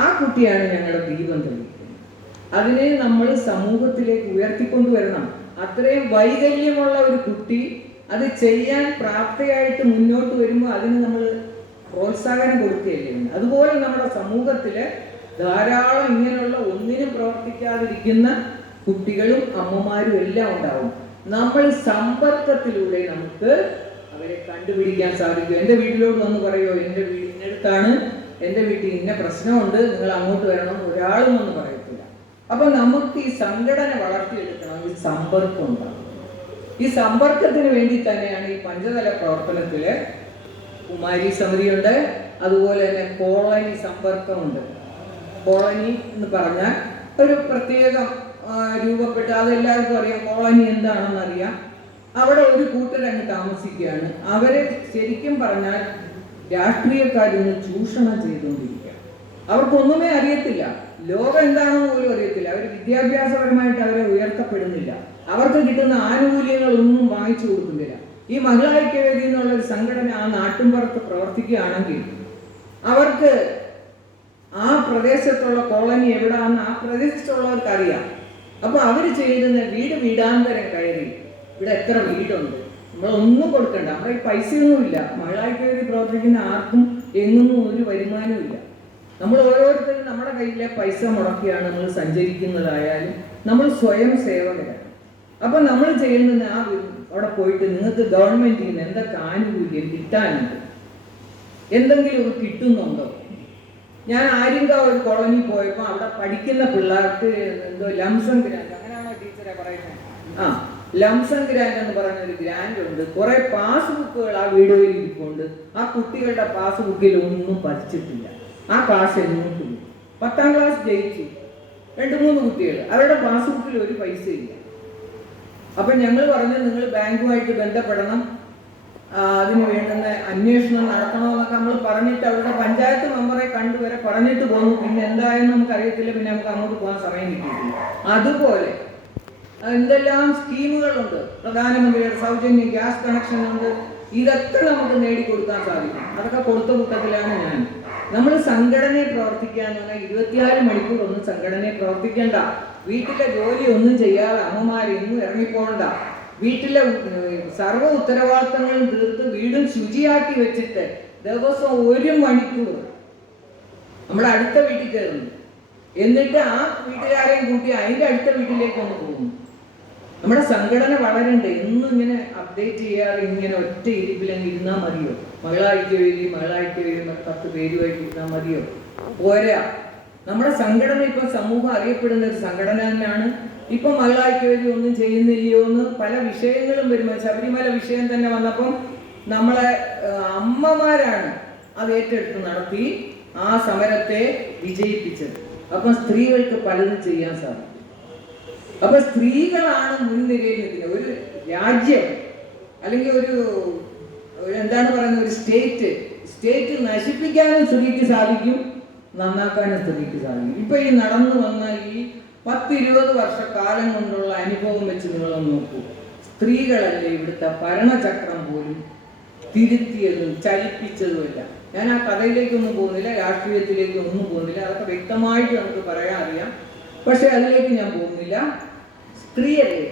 ആ കുട്ടിയാണ് ഞങ്ങളുടെ ദീപം തെളിയിക്കുന്നത്. അതിനെ നമ്മൾ സമൂഹത്തിലേക്ക് ഉയർത്തിക്കൊണ്ടുവരണം. അത്രയും വൈകല്യമുള്ള ഒരു കുട്ടി അത് ചെയ്യാൻ പ്രാപ്തയായിട്ട് മുന്നോട്ട് വരുമ്പോൾ അതിന് നമ്മൾ പ്രോത്സാഹനം കൊടുക്കുകയല്ലേ. അതുപോലെ നമ്മുടെ സമൂഹത്തിൽ ധാരാളം ഇങ്ങനെയുള്ള ഒന്നിനും പ്രവർത്തിക്കാതിരിക്കുന്ന കുട്ടികളും അമ്മമാരും എല്ലാം ഉണ്ടാവും. നമ്മൾ സമ്പർക്കത്തിലൂടെ നമുക്ക് അവരെ കണ്ടുപിടിക്കാൻ സാധിക്കും. എൻ്റെ വീട്ടിലോട്ട് വന്ന് പറയുമോ, എൻ്റെ വീടിനടുത്താണ്, എൻ്റെ വീട്ടിൽ ഇന്ന പ്രശ്നമുണ്ട്, നിങ്ങൾ അങ്ങോട്ട് വരണം, ഒരാളും ഒന്നും പറയത്തില്ല. അപ്പം നമുക്ക് ഈ സംഘടന വളർത്തിയെടുക്കണമെങ്കിൽ സമ്പർക്കം ഉണ്ടാകും. ഈ സമ്പർക്കത്തിന് വേണ്ടി തന്നെയാണ് ഈ പഞ്ചതല പ്രവർത്തനത്തിൽ കുമാരി സമിതിയുണ്ട്. അതുപോലെ തന്നെ കോളനി സമ്പർക്കമുണ്ട്. കോളനി എന്ന് പറഞ്ഞാൽ ഒരു പ്രത്യേകം രൂപപ്പെട്ട, അതെല്ലാവർക്കും അറിയാം, കോളനി എന്താണെന്നറിയാം. അവിടെ ഒരു കൂട്ടരങ്ങ് താമസിക്കുകയാണ്. അവരെ ശരിക്കും പറഞ്ഞാൽ രാഷ്ട്രീയക്കാരൊന്ന് ചൂഷണം ചെയ്തുകൊണ്ടിരിക്കുക. അവർക്കൊന്നുമേ അറിയത്തില്ല, ലോകം എന്താണെന്ന് പോലും അറിയത്തില്ല. അവർ വിദ്യാഭ്യാസപരമായിട്ട് അവരെ ഉയർത്തപ്പെടുന്നില്ല. അവർക്ക് കിട്ടുന്ന ആനുകൂല്യങ്ങളൊന്നും വാങ്ങിച്ചു കൊടുക്കുന്നില്ല. ഈ മഹിളാ ഐക്യവേദി എന്നുള്ളൊരു സംഘടന ആ നാട്ടിൻപുറത്ത് പ്രവർത്തിക്കുകയാണെങ്കിൽ അവർക്ക് ആ പ്രദേശത്തുള്ള കോളനി എവിടാന്ന് ആ പ്രദേശത്തുള്ളവർക്ക് അറിയാം. അപ്പോൾ അവർ ചെയ്യുന്ന വീടാന്തരം കയറി ഇവിടെ എത്ര വീടുണ്ട്, നമ്മളൊന്നും കൊടുക്കണ്ട, നമ്മുടെ ഈ പൈസയൊന്നുമില്ല. മഹിളാ ഐക്യവേദി പ്രവർത്തിക്കുന്ന ആർക്കും എങ്ങൊന്നും ഒരു വരുമാനവും ഇല്ല. നമ്മൾ ഓരോരുത്തരും നമ്മുടെ കയ്യിലെ പൈസ മുടക്കിയാണ് നമ്മൾ സഞ്ചരിക്കുന്നതായാലും നമ്മൾ സ്വയം സേവകരാണ്. അപ്പം നമ്മൾ ചെയ്യുന്ന അവിടെ പോയിട്ട് നിങ്ങൾക്ക് ഗവൺമെന്റിൽ നിന്ന് എന്തൊക്കെ ആനുകൂല്യം കിട്ടാനുണ്ട്, എന്തെങ്കിലും കിട്ടുന്നുണ്ടോ? ഞാൻ ആര്യങ്കാവ് ഒരു കോളനി പോയപ്പോൾ അവിടെ പഠിക്കുന്ന പിള്ളേർക്ക് ലംസം ഗ്രാൻഡ്, അങ്ങനെയാണോ ടീച്ചറെ പറയുന്നത്? ലംസം ഗ്രാൻഡ് എന്ന് പറഞ്ഞൊരു ഗ്രാൻഡ് ഉണ്ട്. കുറെ പാസ്ബുക്കുകൾ ആ വീടുകളിൽ ഇരിപ്പുണ്ട്. ആ കുട്ടികളുടെ പാസ്ബുക്കിൽ ഒന്നും പഠിച്ചിട്ടില്ല. ആ ക്ലാസ് എങ്ങോട്ട് പോയി? 10ാം ക്ലാസ് ജയിച്ചു 2-3 കുട്ടികൾ, അവരുടെ പാസ്ബുക്കിൽ ഒരു പൈസ ഇല്ല. അപ്പം ഞങ്ങൾ പറഞ്ഞു നിങ്ങൾ ബാങ്കുമായിട്ട് ബന്ധപ്പെടണം, അതിന് വേണ്ടുന്ന അന്വേഷണം നടത്തണമെന്നൊക്കെ നമ്മൾ പറഞ്ഞിട്ട് അവരുടെ പഞ്ചായത്ത് മെമ്പറെ കണ്ടുവരെ പറഞ്ഞിട്ട് പോകുന്നു. പിന്നെ എന്തായെന്ന് നമുക്ക് അറിയത്തില്ല, പിന്നെ നമുക്ക് അങ്ങോട്ട് പോകാൻ സമയം കിട്ടിയിട്ടില്ല. അതുപോലെ എന്തെല്ലാം സ്കീമുകളുണ്ട്. പ്രധാനമന്ത്രിയുടെ സൗജന്യ ഗ്യാസ് കണക്ഷൻ ഉണ്ട്, ഇതൊക്കെ നമുക്ക് നേടിക്കൊടുക്കാൻ സാധിക്കും. അതൊക്കെ കൊടുത്ത കൂട്ടത്തിലാണ് ഞാൻ. നമ്മൾ സംഘടനയെ പ്രവർത്തിക്കുക എന്ന് പറഞ്ഞാൽ 24 മണിക്കൂർ ഒന്നും സംഘടനയെ പ്രവർത്തിക്കേണ്ട. വീട്ടിലെ ജോലി ഒന്നും ചെയ്യാതെ അമ്മമാർ ഇന്നും ഇറങ്ങിപ്പോകണ്ട. വീട്ടിലെ സർവ്വ ഉത്തരവാദിത്തങ്ങളും തീർത്ത് വീടും ശുചിയാക്കി വെച്ചിട്ട് ദിവസം 1 മണിക്കൂർ നമ്മുടെ അടുത്ത വീട്ടിൽ കയറുന്നു. എന്നിട്ട് ആ വീട്ടുകാരെയും കൂട്ടി അതിൻ്റെ അടുത്ത വീട്ടിലേക്ക് ഒന്ന് പോകുന്നു. നമ്മുടെ സംഘടന വളരണ്ടേ. എന്നും ഇങ്ങനെ അപ്ഡേറ്റ് ചെയ്യാതെ ഇങ്ങനെ ഒറ്റ ഇരിപ്പിലങ്ങ് ഇരുന്നാൽ മതിയോ? മകളായിക്കവേലി 10 പേരുമായിട്ട് ഇരുന്നാൽ മതിയോ? പോരാ. നമ്മുടെ സംഘടന ഇപ്പം സമൂഹം അറിയപ്പെടുന്ന ഒരു സംഘടന തന്നെയാണ്. ഇപ്പം മകളായിക്കവേലി ഒന്നും ചെയ്യുന്നില്ലയോ എന്ന് പല വിഷയങ്ങളും വരുമ്പോൾ, ശബരിമല വിഷയം തന്നെ വന്നപ്പം നമ്മളെ അമ്മമാരാണ് അത് ഏറ്റെടുത്ത് നടത്തി ആ സമരത്തെ വിജയിപ്പിച്ചത്. അപ്പം സ്ത്രീകൾക്ക് പലതും ചെയ്യാൻ സാധിക്കും. അപ്പൊ സ്ത്രീകളാണ് മുൻനിരയിൽ നിൽക്കുന്നത്. ഒരു രാജ്യം അല്ലെങ്കിൽ ഒരു എന്താണ് പറയുന്നത്, ഒരു സ്റ്റേറ്റ് നശിപ്പിക്കാനും സ്ത്രീക്ക് സാധിക്കും, നന്നാക്കാനും സ്ത്രീക്ക് സാധിക്കും. ഇപ്പൊ ഈ നടന്നു വന്ന ഈ 10-20 വർഷക്കാലം കൊണ്ടുള്ള അനുഭവം വെച്ച് നിങ്ങളൊന്ന് നോക്കൂ. സ്ത്രീകളല്ലേ ഇവിടുത്തെ ഭരണചക്രം പോലും തിരുത്തിയതും ചലിപ്പിച്ചതുമല്ല. ഞാൻ ആ കഥയിലേക്കൊന്നും പോകുന്നില്ല, രാഷ്ട്രീയത്തിലേക്ക് ഒന്നും പോകുന്നില്ല. അതൊക്കെ വ്യക്തമായിട്ട് നമുക്ക് പറയാൻ അറിയാം. പക്ഷെ അതിലേക്ക് ഞാൻ പോകുന്നില്ല. സ്ത്രീയല്ലേ,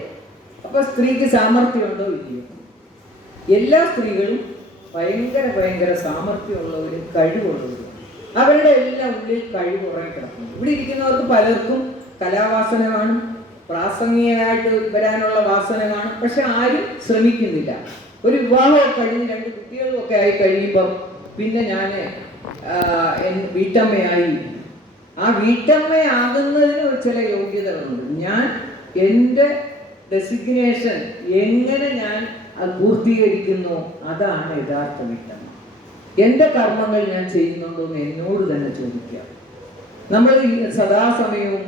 അപ്പൊ സ്ത്രീക്ക് സാമർഥ്യമുണ്ടോ ഇല്ലയോ? എല്ലാ സ്ത്രീകളും ഭയങ്കര സാമർഥ്യമുള്ളവരും കഴിവുള്ളവരും. അവരുടെ എല്ലാം ഉള്ളിൽ കഴിവ് കുറേ കിടക്കുന്നു. ഇവിടെ ഇരിക്കുന്നവർക്ക് പലർക്കും കലാവാസന കാണും, പ്രാസംഗികമായിട്ട് വരാനുള്ള വാസന കാണും. പക്ഷെ ആരും ശ്രമിക്കുന്നില്ല. ഒരു വിവാഹമൊക്കെ കഴിഞ്ഞ് 2 കുട്ടികളും ഒക്കെ ആയി കഴിയുമ്പം പിന്നെ ഞാൻ വീട്ടമ്മയായി. ആ വീട്ടമ്മയാകുന്നതിന് ചില യോഗ്യതകളുണ്ട്. ഞാൻ എൻ്റെ ഡെസിഗ്നേഷൻ എങ്ങനെ ഞാൻ അത് പൂർത്തീകരിക്കുന്നു, അതാണ് യഥാർത്ഥ വീട്ടമ്മ. എൻ്റെ കർമ്മങ്ങൾ ഞാൻ ചെയ്യുന്നുണ്ടോ എന്ന് എന്നോട് തന്നെ ചോദിക്കാം. നമ്മൾ സദാസമയവും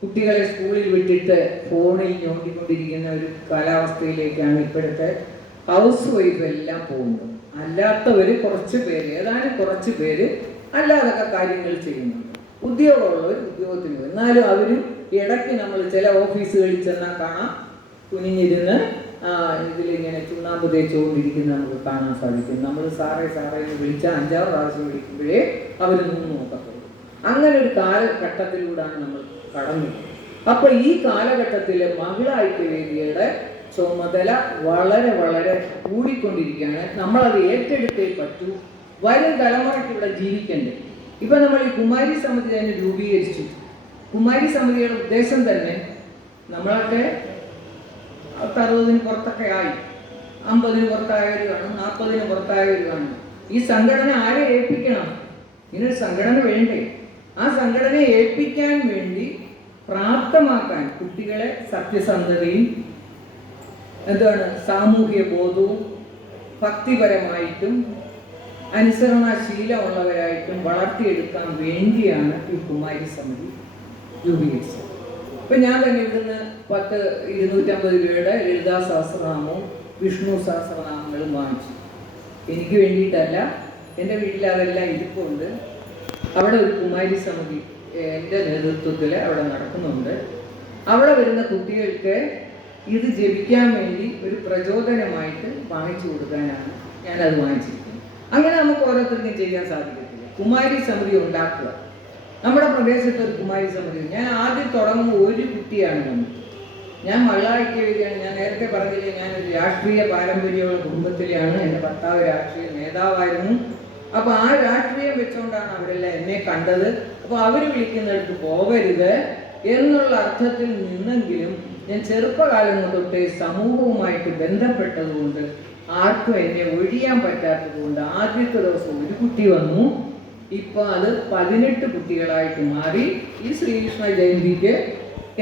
കുട്ടികളെ സ്കൂളിൽ വിട്ടിട്ട് ഫോണിൽ ഞോണ്ടിക്കൊണ്ടിരിക്കുന്ന ഒരു കാലാവസ്ഥയിലേക്കാണ് ഇപ്പോഴത്തെ ഹൗസ് വൈഫ് എല്ലാം പോകുന്നത്. അല്ലാത്തവർ കുറച്ച് പേര്, ഏതാനും കുറച്ച് പേര് അല്ലാതൊക്കെ കാര്യങ്ങൾ ചെയ്യുന്നുണ്ട്. ഉദ്യോഗമുള്ളവർ ഉദ്യോഗത്തിന് പോയി. എന്നാലും അവരും ഇടയ്ക്ക് നമ്മൾ ചില ഓഫീസുകളിൽ ചെന്നാൽ കാണാം, കുനിഞ്ഞിരുന്ന് ഇതിലിങ്ങനെ ചുണ്ണാമ്പ് തേച്ചുകൊണ്ടിരിക്കുന്ന നമുക്ക് കാണാൻ സാധിക്കും. നമ്മൾ സാറേ എന്ന് വിളിച്ചാൽ 5-6 പ്രാവശ്യം വിളിക്കുമ്പോഴേ അവർ നോക്കത്തുള്ളൂ. അങ്ങനെ ഒരു കാലഘട്ടത്തിലൂടെയാണ് നമ്മൾ കടന്നു. അപ്പൊ ഈ കാലഘട്ടത്തിൽ മഹിളാഐക്യവേദിയുടെ ചുമതല വളരെ കൂടിക്കൊണ്ടിരിക്കുകയാണ്. നമ്മളത് ഏറ്റെടുത്തേ പറ്റൂ. വരും തലമുറയ്ക്ക് ഇവിടെ ജീവിക്കണ്ടേ. ഇപ്പൊ നമ്മൾ ഈ കുമാരി സമിതി തന്നെ രൂപീകരിച്ചു. കുമാരി സമിതിയുടെ ഉദ്ദേശം തന്നെ നമ്മളൊക്കെ 60-ന് പുറത്തൊക്കെ ആയി, 50-ന് പുറത്തായവർ കാണും, 40-ന് പുറത്തായവർ കാണും. ഈ സംഘടന ആരെ ഏൽപ്പിക്കണം? ഇതിനൊരു സംഘടന വേണ്ടേ? ആ സംഘടനയെ ഏൽപ്പിക്കാൻ വേണ്ടി പ്രാപ്തമാക്കാൻ കുട്ടികളെ സത്യസന്ധതയും സാമൂഹ്യ ബോധവും ഭക്തിപരമായിട്ടും അനുസരണശീലമുള്ളവരായിട്ടും വളർത്തിയെടുക്കാൻ വേണ്ടിയാണ് ഈ കുമാരി സമിതി രൂപീകരിച്ചത്. ഇപ്പം ഞാൻ തന്നെ ഇവിടുന്ന് 250 രൂപയുടെ ലളിതാ സഹസ്രനാമവും വിഷ്ണു സഹസ്രനാമങ്ങളും വാങ്ങിച്ചു. എനിക്ക് വേണ്ടിയിട്ടല്ല, എൻ്റെ വീട്ടിൽ അതെല്ലാം ഇരിപ്പുണ്ട്. അവിടെ ഒരു കുമാരി സമിതി എൻ്റെ നേതൃത്വത്തിൽ അവിടെ നടക്കുന്നുണ്ട്. അവിടെ വരുന്ന കുട്ടികൾക്ക് ഇത് ജപിക്കാൻ വേണ്ടി ഒരു പ്രചോദനമായിട്ട് വാങ്ങിച്ചു കൊടുക്കാനാണ് ഞാനത് വാങ്ങിച്ചിരിക്കുന്നത്. അങ്ങനെ നമുക്ക് ഓരോരുത്തർക്കും ചെയ്യാൻ സാധിക്കത്തില്ല. കുമാരി സമിതി ഉണ്ടാക്കുക. നമ്മുടെ പ്രദേശത്ത് ഒരു കുമാരി സമിതി. ഞാൻ ആദ്യം തുടങ്ങുന്ന ഒരു കുട്ടിയാണ് നമ്മൾ. ഞാൻ മഹിളാഐക്യവേദിയാണ്. ഞാൻ നേരത്തെ പറഞ്ഞില്ലേ, ഞാനൊരു രാഷ്ട്രീയ പാരമ്പര്യമുള്ള കുടുംബത്തിലെയാണ്. എൻ്റെ ഭർത്താവ് രാഷ്ട്രീയ നേതാവായിരുന്നു. അപ്പോൾ ആ രാഷ്ട്രീയം വെച്ചുകൊണ്ടാണ് അവരെല്ലാം എന്നെ കണ്ടത്. അപ്പോൾ അവർ വിളിക്കുന്നിടത്ത് പോകരുത് എന്നുള്ള അർത്ഥത്തിൽ നിന്നെങ്കിലും ഞാൻ ചെറുപ്പകാലം തൊട്ടേ സമൂഹവുമായിട്ട് ബന്ധപ്പെട്ടതുകൊണ്ട് ആർക്കും എന്നെ ഒഴിയാൻ പറ്റാത്തതുകൊണ്ട് ആദ്യത്തെ ദിവസം ഒരു കുട്ടി വന്നു. ഇപ്പോൾ അത് 18 കുട്ടികളായിട്ട് മാറി. ഈ ശ്രീകൃഷ്ണ ജയന്തിക്ക്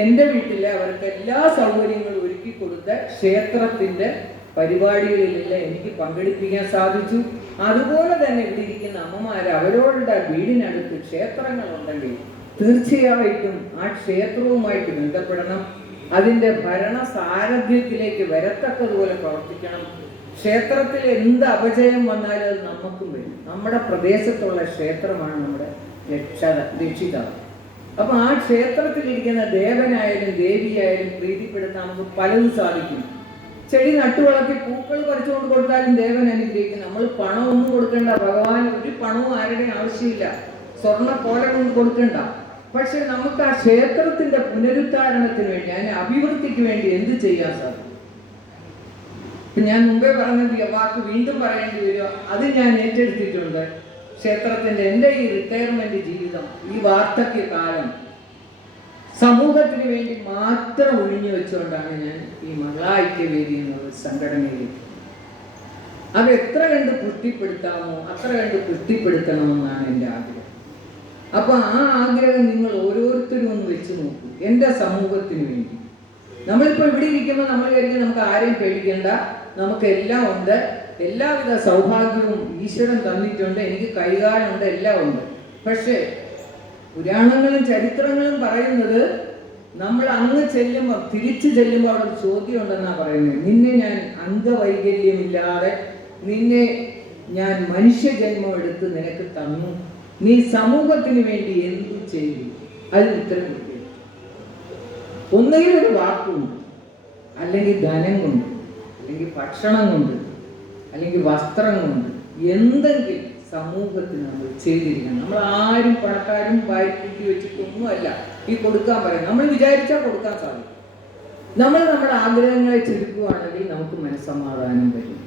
എൻ്റെ വീട്ടിൽ അവർക്ക് എല്ലാ സൗകര്യങ്ങളും ഒരുക്കി കൊടുത്ത ക്ഷേത്രത്തിൻ്റെ പരിപാടികളിലെല്ലാം എനിക്ക് പങ്കെടുപ്പിക്കാൻ സാധിച്ചു. അതുപോലെ തന്നെ ഇവിടെ ഇരിക്കുന്ന അമ്മമാർ അവരോരുടെ വീടിനടുത്ത് ക്ഷേത്രങ്ങളുണ്ടെങ്കിൽ തീർച്ചയായിട്ടും ആ ക്ഷേത്രവുമായിട്ട് ബന്ധപ്പെടണം. അതിൻ്റെ ഭരണ സാരഥ്യത്തിലേക്ക് വരത്തക്കതുപോലെ പ്രവർത്തിക്കണം. ക്ഷേത്രത്തിൽ എന്ത് അപജയം വന്നാലും അത് നമുക്കും വരും. നമ്മുടെ പ്രദേശത്തുള്ള ക്ഷേത്രമാണ് നമ്മുടെ രക്ഷിതാവ്. അപ്പം ആ ക്ഷേത്രത്തിലിരിക്കുന്ന ദേവനായാലും ദേവിയായാലും പ്രീതിപ്പെടുത്താൻ നമുക്ക് പലതും സാധിക്കും. ചെടി നട്ടു വളർത്തി പൂക്കൾ പറിച്ചുകൊണ്ട് കൊടുത്താലും ദേവൻ അനുഗ്രഹിക്കും. നമ്മൾ പണമൊന്നും കൊടുക്കണ്ട, ഭഗവാൻ ഒരു പണവും ആരുടെയും ആവശ്യമില്ല, സ്വർണ്ണ പോലെ കൊണ്ട് കൊടുക്കണ്ട. പക്ഷെ നമുക്ക് ആ ക്ഷേത്രത്തിന്റെ പുനരുദ്ധാരണത്തിന് വേണ്ടി, അതിന്റെ അഭിവൃദ്ധിക്ക് വേണ്ടി എന്ത് ചെയ്യാൻ സാധിക്കും? ഇപ്പൊ ഞാൻ മുമ്പേ പറഞ്ഞത് വാക്ക് വീണ്ടും പറയേണ്ടി വരിക, അത് ഞാൻ ഏറ്റെടുത്തിട്ടുണ്ട്. ക്ഷേത്രത്തിന്റെ എൻ്റെ ഈ റിട്ടയർമെന്റ് ജീവിതം, ഈ വാർദ്ധക്യകാലം സമൂഹത്തിന് വേണ്ടി മാത്രം ഒഴിഞ്ഞു വെച്ചുകൊണ്ടാണ് ഞാൻ ഈ മഹിളാ ഐക്യവേദി എന്നുള്ള സംഘടനയിലേക്ക്. അത് എത്ര കണ്ട് പുഷ്ടിപ്പെടുത്താമോ അത്ര കണ്ട് പുഷ്ടിപ്പെടുത്തണമെന്നാണ് എൻ്റെ ആഗ്രഹം. അപ്പൊ ആ ആഗ്രഹം നിങ്ങൾ ഓരോരുത്തരും ഒന്ന് വെച്ച് നോക്കൂ. എൻ്റെ സമൂഹത്തിന് വേണ്ടി നമ്മളിപ്പോൾ ഇവിടെ ഇരിക്കുമ്പോൾ നമ്മൾ കരുതി നമുക്ക് ആരെയും പേടിക്കേണ്ട, നമുക്ക് എല്ലാം ഉണ്ട്, എല്ലാവിധ സൗഭാഗ്യവും ഈശ്വരൻ തന്നിട്ടുണ്ട്, എനിക്ക് കൈകാലുണ്ട്, എല്ലാം ഉണ്ട്. പക്ഷേ പുരാണങ്ങളും ചരിത്രങ്ങളും പറയുന്നത് നമ്മൾ അങ്ങ് ചെല്ലുമ്പോൾ, തിരിച്ചു ചെല്ലുമ്പോൾ അവിടെ ഒരു ചോദ്യം ഉണ്ടെന്നാണ് പറയുന്നത്. നിന്നെ ഞാൻ അംഗവൈകല്യമില്ലാതെ നിന്നെ ഞാൻ മനുഷ്യജന്മം എടുത്ത് നിനക്ക് തന്നു, നീ സമൂഹത്തിന് വേണ്ടി എന്തു ചെയ്തു? അതിന് ഉത്തരം കിട്ടിയത് ഒന്നുകിൽ ഒരു വാക്കുണ്ട്, അല്ലെങ്കിൽ ധനം കൊണ്ട്, അല്ലെങ്കിൽ ഭക്ഷണം കൊണ്ട്, അല്ലെങ്കിൽ വസ്ത്രം കൊണ്ട്, എന്തെങ്കിലും സമൂഹത്തിന് നമ്മൾ ചെയ്തിരിക്കണം. നമ്മൾ ആരും പണക്കാരും വായ്പൂട്ടി വെച്ചിട്ടൊന്നുമല്ല ഈ കൊടുക്കാൻ പറയാം. നമ്മൾ വിചാരിച്ചാൽ കൊടുക്കാൻ സാധിക്കും. നമ്മൾ നമ്മുടെ ആഗ്രഹങ്ങളെ ചുരുക്കുകയാണെങ്കിൽ നമുക്ക് മനസ്സമാധാനം വരും.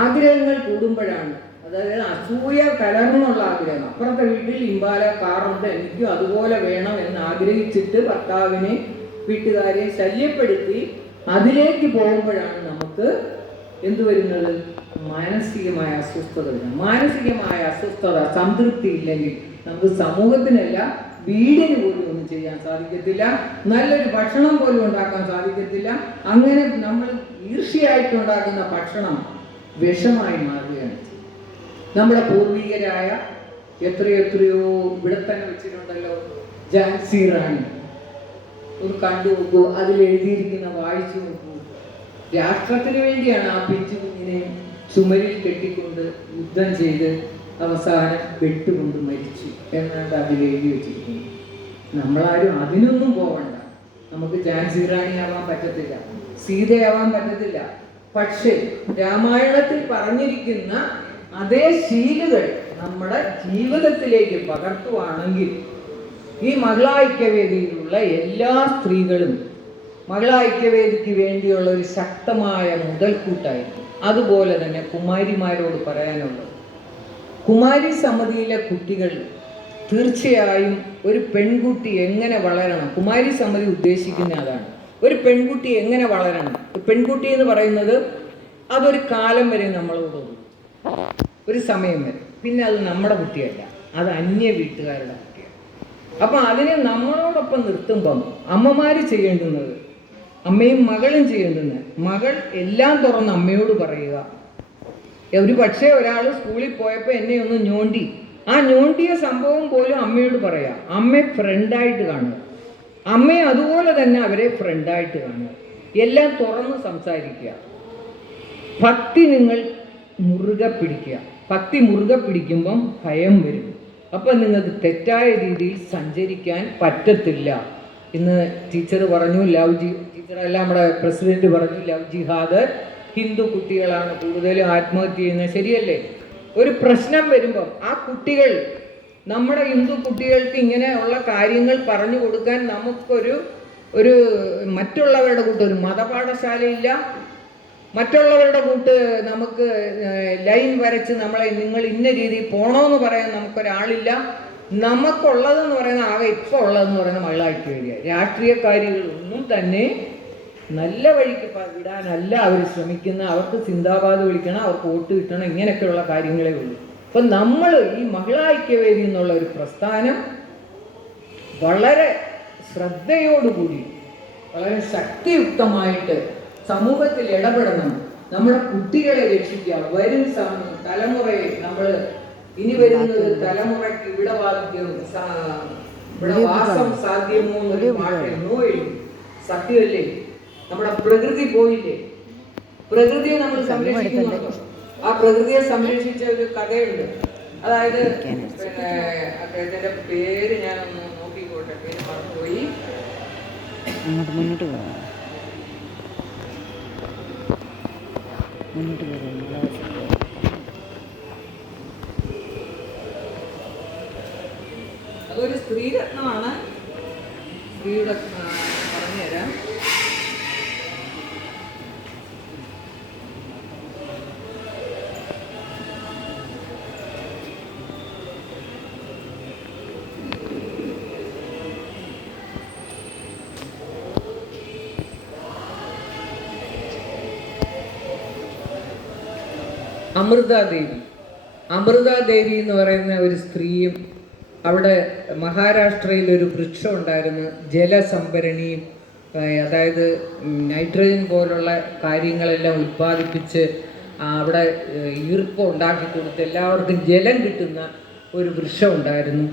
ആഗ്രഹങ്ങൾ കൂടുമ്പോഴാണ്, അതായത് അസൂയ കലർന്നുള്ള ആഗ്രഹം, അപ്പുറത്തെ വീട്ടിൽ ഇമ്പാല കാറുണ്ട് എനിക്കും അതുപോലെ വേണം എന്ന് ആഗ്രഹിച്ചിട്ട് ഭർത്താവിനെ വീട്ടുകാരെ ശല്യപ്പെടുത്തി അതിലേക്ക് പോകുമ്പോഴാണ് നമുക്ക് എന്തു വരുന്നത്? മാനസികമായ അസ്വസ്ഥത വരുന്നത്. മാനസികമായ അസ്വസ്ഥത, സംതൃപ്തി ഇല്ലെങ്കിൽ നമുക്ക് സമൂഹത്തിനല്ല വീടിന് പോലും ഒന്നും ചെയ്യാൻ സാധിക്കത്തില്ല, നല്ലൊരു ഭക്ഷണം പോലും ഉണ്ടാക്കാൻ സാധിക്കത്തില്ല. അങ്ങനെ നമ്മൾ ഈർഷ്യയായിട്ടുണ്ടാക്കുന്ന ഭക്ഷണം വിഷമായി മാറുകയാണ്. നമ്മുടെ പൂർവികരായ എത്രയോ ഇവിടെ തന്നെ വെച്ചിട്ടുണ്ടല്ലോ, ഝാൻസി റാണി, ഒന്ന് കണ്ടു നോക്കൂ, അതിൽ എഴുതിയിരിക്കുന്ന വായിച്ചു നോക്കൂ. രാഷ്ട്രത്തിന് വേണ്ടിയാണ് ആ പിഞ്ചു കുഞ്ഞിനെ ചുമരിൽ കെട്ടിക്കൊണ്ട് യുദ്ധം ചെയ്ത് അവസാനം വെട്ടുകൊണ്ട് മരിച്ചു എന്നാണ് അതിൽ എഴുതി വെച്ചിരിക്കുന്നത്. നമ്മളാരും അതിനൊന്നും പോകണ്ട. നമുക്ക് ഝാൻസി റാണിയാവാൻ പറ്റത്തില്ല, സീതയാവാൻ പറ്റത്തില്ല. പക്ഷേ രാമായണത്തിൽ പറഞ്ഞിരിക്കുന്ന അതേ ശീലുകൾ നമ്മുടെ ജീവിതത്തിലേക്ക് പകർത്തുവാണെങ്കിൽ ഈ മഹിളാ ഐക്യവേദിയിലുള്ള എല്ലാ സ്ത്രീകളും മഹിളാ ഐക്യവേദിക്ക് വേണ്ടിയുള്ള ഒരു ശക്തമായ മുതൽക്കൂട്ടായിരിക്കും. അതുപോലെ തന്നെ കുമാരിമാരോട് പറയാനുള്ളത്, കുമാരി സമിതിയിലെ കുട്ടികൾ തീർച്ചയായും ഒരു പെൺകുട്ടി എങ്ങനെ വളരണം, കുമാരി സമിതി ഉദ്ദേശിക്കുന്ന അതാണ്. ഒരു പെൺകുട്ടി എങ്ങനെ വളരണം? പെൺകുട്ടി എന്ന് പറയുന്നത് അതൊരു കാലം വരെ നമ്മളോടുള്ളൂ, ഒരു സമയം വരെ, പിന്നെ അത് നമ്മുടെ കുട്ടിയല്ല, അത് അന്യ വീട്ടുകാരുടെ കുട്ടിയാണ്. അപ്പം അതിനെ നമ്മളോടൊപ്പം നിർത്തുമ്പം അമ്മമാര് ചെയ്യേണ്ടുന്നത്, അമ്മയും മകളും ചെയ്യേണ്ടുന്നത്, മകൾ എല്ലാം തുറന്ന് അമ്മയോട് പറയുക. ഒരു പക്ഷേ ഒരാൾ സ്കൂളിൽ പോയപ്പോൾ എന്നെ ഒന്ന് ഞോണ്ടി, ആ ഞോണ്ടിയ സംഭവം പോലും അമ്മയോട് പറയാം. അമ്മയെ ഫ്രണ്ടായിട്ട് കാണുക, അമ്മയെ അതുപോലെ തന്നെ അവരെ ഫ്രണ്ടായിട്ട് കാണുക, എല്ലാം തുറന്ന് സംസാരിക്കുക. ഭക്തി നിങ്ങൾ മുറുകെ പിടിക്കുക. ഭക്തി മുറുകെ പിടിക്കുമ്പം ഭയം വരും. അപ്പം നിങ്ങൾക്ക് തെറ്റായ രീതിയിൽ സഞ്ചരിക്കാൻ പറ്റത്തില്ല. ഇന്ന് ടീച്ചർ പറഞ്ഞു, ടീച്ചറല്ല നമ്മുടെ പ്രസിഡന്റ് പറഞ്ഞു, ലവ് ജിഹാദ്, ഹിന്ദു കുട്ടികളാണ് കൂടുതലും ആത്മഹത്യ ചെയ്യുന്നത്. ശരിയല്ലേ? ഒരു പ്രശ്നം വരുമ്പം ആ കുട്ടികൾ, നമ്മുടെ ഹിന്ദു കുട്ടികൾക്ക് ഇങ്ങനെയുള്ള കാര്യങ്ങൾ പറഞ്ഞു കൊടുക്കാൻ നമുക്കൊരു മറ്റുള്ളവരുടെ കൂട്ട് ഒരു മതപാഠശാലയില്ല, മറ്റുള്ളവരുടെ കൂട്ട് നമുക്ക് ലൈൻ വരച്ച് നിങ്ങൾ ഇന്ന രീതിയിൽ പോകണമെന്ന് പറയാൻ നമുക്കൊരാളില്ല. നമുക്കുള്ളതെന്ന് പറയുന്ന ആകെ ഇപ്പോൾ ഉള്ളതെന്ന് പറയുന്ന മഹിളാ ഐക്യവേദിയാണ്. രാഷ്ട്രീയക്കാരികളൊന്നും തന്നെ നല്ല വഴിക്ക് വിടാനല്ല അവർ ശ്രമിക്കുന്ന. അവർക്ക് സിന്ദാബാദ് വിളിക്കണം, അവർക്ക് വോട്ട് കിട്ടണം, ഇങ്ങനെയൊക്കെയുള്ള കാര്യങ്ങളേ ഉള്ളൂ. അപ്പം നമ്മൾ ഈ മഹിളാ ഐക്യവേദി എന്നുള്ള ഒരു പ്രസ്ഥാനം വളരെ ശ്രദ്ധയോടുകൂടി, വളരെ ശക്തിയുക്തമായിട്ട് സമൂഹത്തിൽ ഇടപെടണം. നമ്മുടെ കുട്ടികളെ രക്ഷിക്കുക. വരും തലമുറയെ നമ്മൾ, ഇനി വരുന്നത് തലമുറയ്ക്ക് ഇവിടെ വാസം സാധ്യമോ എന്നൊരു പാട്ടോ എഴുതി. സത്യമല്ലേ? നമ്മുടെ പ്രകൃതി പോയില്ലേ? പ്രകൃതിയെ നമ്മൾ സംരക്ഷിക്കുന്നുണ്ടോ? ആ പ്രകൃതിയെ സംരക്ഷിച്ച ഒരു കഥയുണ്ട്. അതായത് പിന്നെ അദ്ദേഹത്തിന്റെ പേര് ഞാനൊന്ന് നോക്കിക്കോട്ടെ, പേര് മറന്നുപോയി. മുന്നോട്ട് കയറും. അതൊരു സ്ത്രീരത്നമാണ്. സ്ത്രീയുടെ പറഞ്ഞുതരാം. അമൃതാദേവി എന്ന് പറയുന്ന ഒരു സ്ത്രീയും അവിടെ മഹാരാഷ്ട്രയിൽ ഒരു വൃക്ഷം ഉണ്ടായിരുന്നു, ജലസംഭരണിയും, അതായത് നൈട്രജൻ പോലുള്ള കാര്യങ്ങളെല്ലാം ഉൽപ്പാദിപ്പിച്ച് അവിടെ ഈർപ്പം ഉണ്ടാക്കി കൊടുത്ത് എല്ലാവർക്കും ജലം കിട്ടുന്ന ഒരു വൃക്ഷം ഉണ്ടായിരുന്നു.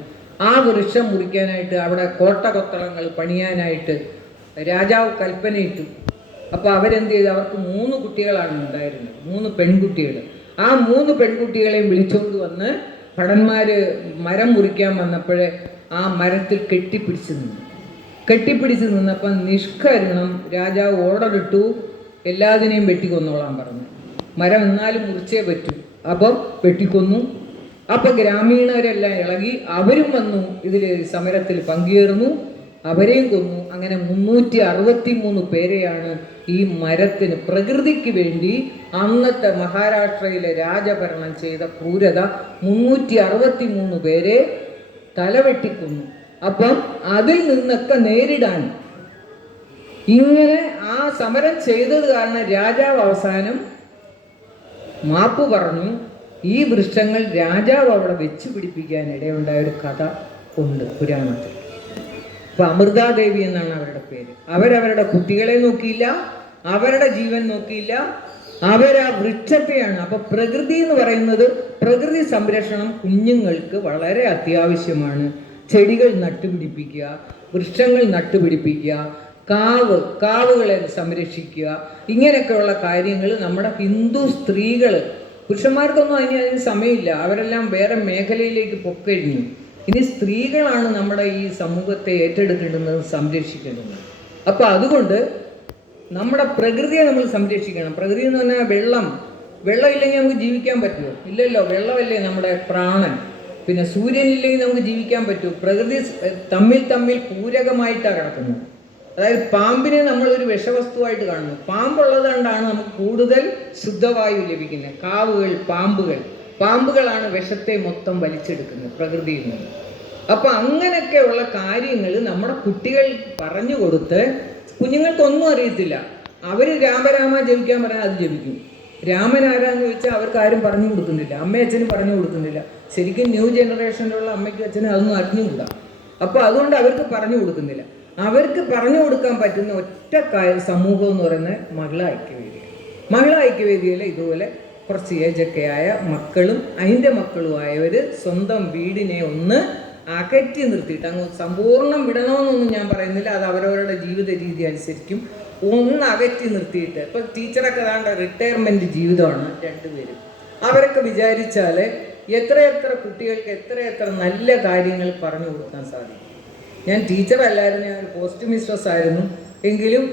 ആ വൃക്ഷം മുറിക്കാനായിട്ട് അവിടെ കോട്ടകൊത്തളങ്ങൾ പണിയാനായിട്ട് രാജാവ് കൽപ്പനയിട്ടു. അപ്പോൾ അവരെന്ത് ചെയ്തു? അവർക്ക് 3 കുട്ടികളാണ് ഉണ്ടായിരുന്നത്, 3 പെൺകുട്ടികൾ. ആ 3 പെൺകുട്ടികളെയും വിളിച്ചുകൊണ്ട് വന്ന് ഭടന്മാർ മരം മുറിക്കാൻ വന്നപ്പോഴേ ആ മരത്തിൽ കെട്ടിപ്പിടിച്ച് നിന്നപ്പം നിഷ്കരുണം രാജാവ് ഓർഡർ ഇട്ടു, എല്ലാത്തിനെയും വെട്ടിക്കൊന്നോളാൻ പറഞ്ഞു. മരം എന്നാലും മുറിച്ചേ പറ്റൂ. അപ്പം വെട്ടിക്കൊന്നു. അപ്പം ഗ്രാമീണരെല്ലാം ഇളകി അവരും വന്നു, ഇതിൽ സമരത്തിൽ പങ്കുചേർന്നു, അവരെയും കൊന്നു. അങ്ങനെ 363 പേരെയാണ് ഈ മരത്തിന്, പ്രകൃതിക്ക് വേണ്ടി അന്നത്തെ മഹാരാഷ്ട്രയിലെ രാജഭരണം ചെയ്ത ക്രൂരത 363 പേരെ തലവെട്ടിക്കൊന്നു. അപ്പം അതിൽ നിന്നൊക്കെ നേരിടാൻ ഇങ്ങനെ ആ സമരം ചെയ്തത് കാരണം രാജാവ് അവസാനം മാപ്പ് പറഞ്ഞു. ഈ വൃക്ഷങ്ങൾ രാജാവ് അവിടെ വെച്ച് പിടിപ്പിക്കാൻ ഇടയുണ്ടായ ഒരു കഥ ഉണ്ട് പുരാണത്തിൽ. അപ്പൊ അമൃതാദേവി എന്നാണ് അവരുടെ പേര്. അവരവരുടെ കുട്ടികളെ നോക്കിയില്ല, അവരുടെ ജീവൻ നോക്കിയില്ല, അവരാ വൃക്ഷത്തെയാണ്. അപ്പൊ പ്രകൃതി എന്ന് പറയുന്നത്, പ്രകൃതി സംരക്ഷണം കുഞ്ഞുങ്ങൾക്ക് വളരെ അത്യാവശ്യമാണ്. ചെടികൾ നട്ടുപിടിപ്പിക്കുക, വൃക്ഷങ്ങൾ നട്ടുപിടിപ്പിക്കുക, കാവുകളെ സംരക്ഷിക്കുക, ഇങ്ങനെയൊക്കെയുള്ള കാര്യങ്ങൾ നമ്മുടെ ഹിന്ദു സ്ത്രീകൾ, പുരുഷന്മാർക്കൊന്നും അതിന് സമയമില്ല, അവരെല്ലാം വേറെ മേഖലയിലേക്ക് പൊക്കഴിഞ്ഞു. ഇനി സ്ത്രീകളാണ് നമ്മുടെ ഈ സമൂഹത്തെ ഏറ്റെടുക്കേണ്ടുന്നത്, സംരക്ഷിക്കേണ്ടത്. അപ്പോൾ അതുകൊണ്ട് നമ്മുടെ പ്രകൃതിയെ നമ്മൾ സംരക്ഷിക്കണം. പ്രകൃതി എന്ന് പറഞ്ഞാൽ വെള്ളം ഇല്ലെങ്കിൽ നമുക്ക് ജീവിക്കാൻ പറ്റുമോ? ഇല്ലല്ലോ. വെള്ളമല്ലേ നമ്മുടെ പ്രാണൻ. പിന്നെ സൂര്യനില്ലെങ്കിൽ നമുക്ക് ജീവിക്കാൻ പറ്റുമോ? പ്രകൃതി തമ്മിൽ പൂരകമായിട്ടാണ് കിടക്കുന്നത്. അതായത് പാമ്പിനെ നമ്മളൊരു വിഷവസ്തുവായിട്ട് കാണുന്നു. പാമ്പുള്ളത് കൊണ്ടാണ് നമുക്ക് കൂടുതൽ ശുദ്ധവായു ലഭിക്കുന്നത്. പാമ്പുകളാണ് വിഷത്തെ മൊത്തം വലിച്ചെടുക്കുന്നത് പ്രകൃതിയിൽ നിന്ന്. അപ്പം അങ്ങനെയൊക്കെയുള്ള കാര്യങ്ങൾ നമ്മുടെ കുട്ടികൾ പറഞ്ഞു കൊടുത്ത്, കുഞ്ഞുങ്ങൾക്കൊന്നും അറിയത്തില്ല, അവർ രാമരാമ ജപിക്കാൻ പറഞ്ഞാൽ അത് ജപിക്കും. രാമൻ ആരാന്ന് ചോദിച്ചാൽ അവർക്ക് ആരും പറഞ്ഞു കൊടുക്കുന്നില്ല, അമ്മയും അച്ഛനും പറഞ്ഞു കൊടുക്കുന്നില്ല. ശരിക്കും ന്യൂ ജനറേഷനിലുള്ള അമ്മയ്ക്കും അച്ഛനും അതൊന്നും അറിഞ്ഞുകൂടാ. അപ്പോൾ അതുകൊണ്ട് അവർക്ക് പറഞ്ഞു കൊടുക്കുന്നില്ല. അവർക്ക് പറഞ്ഞു കൊടുക്കാൻ പറ്റുന്ന ഒറ്റ സമൂഹം എന്ന് പറയുന്നത് മഹിളാ ഐക്യവേദിയാണ്. മഹിളാ ഐക്യവേദിയിൽ ഇതുപോലെ കുറച്ച് ഏജൊക്കെ ആയ മക്കളും അതിൻ്റെ മക്കളുമായവർ സ്വന്തം വീടിനെ ഒന്ന് അകറ്റി നിർത്തിയിട്ട്, അങ്ങ് സമ്പൂർണ്ണം വിടണമെന്നൊന്നും ഞാൻ പറയുന്നില്ല, അത് അവരവരുടെ ജീവിത രീതി അനുസരിക്കും, ഒന്ന് അകറ്റി നിർത്തിയിട്ട്. ഇപ്പം ടീച്ചറൊക്കെ ഏതാണ്ട് റിട്ടയർമെൻറ്റ് ജീവിതമാണ് രണ്ടുപേരും. അവരൊക്കെ വിചാരിച്ചാൽ എത്രയെത്ര കുട്ടികൾക്ക് എത്രയെത്ര നല്ല കാര്യങ്ങൾ പറഞ്ഞു കൊടുക്കാൻ സാധിക്കും. ഞാൻ ടീച്ചറല്ലായിരുന്നു, ഞാൻ ഒരു പോസ്റ്റ് മിസ്ട്രസ് ആയിരുന്നു. എങ്കിലും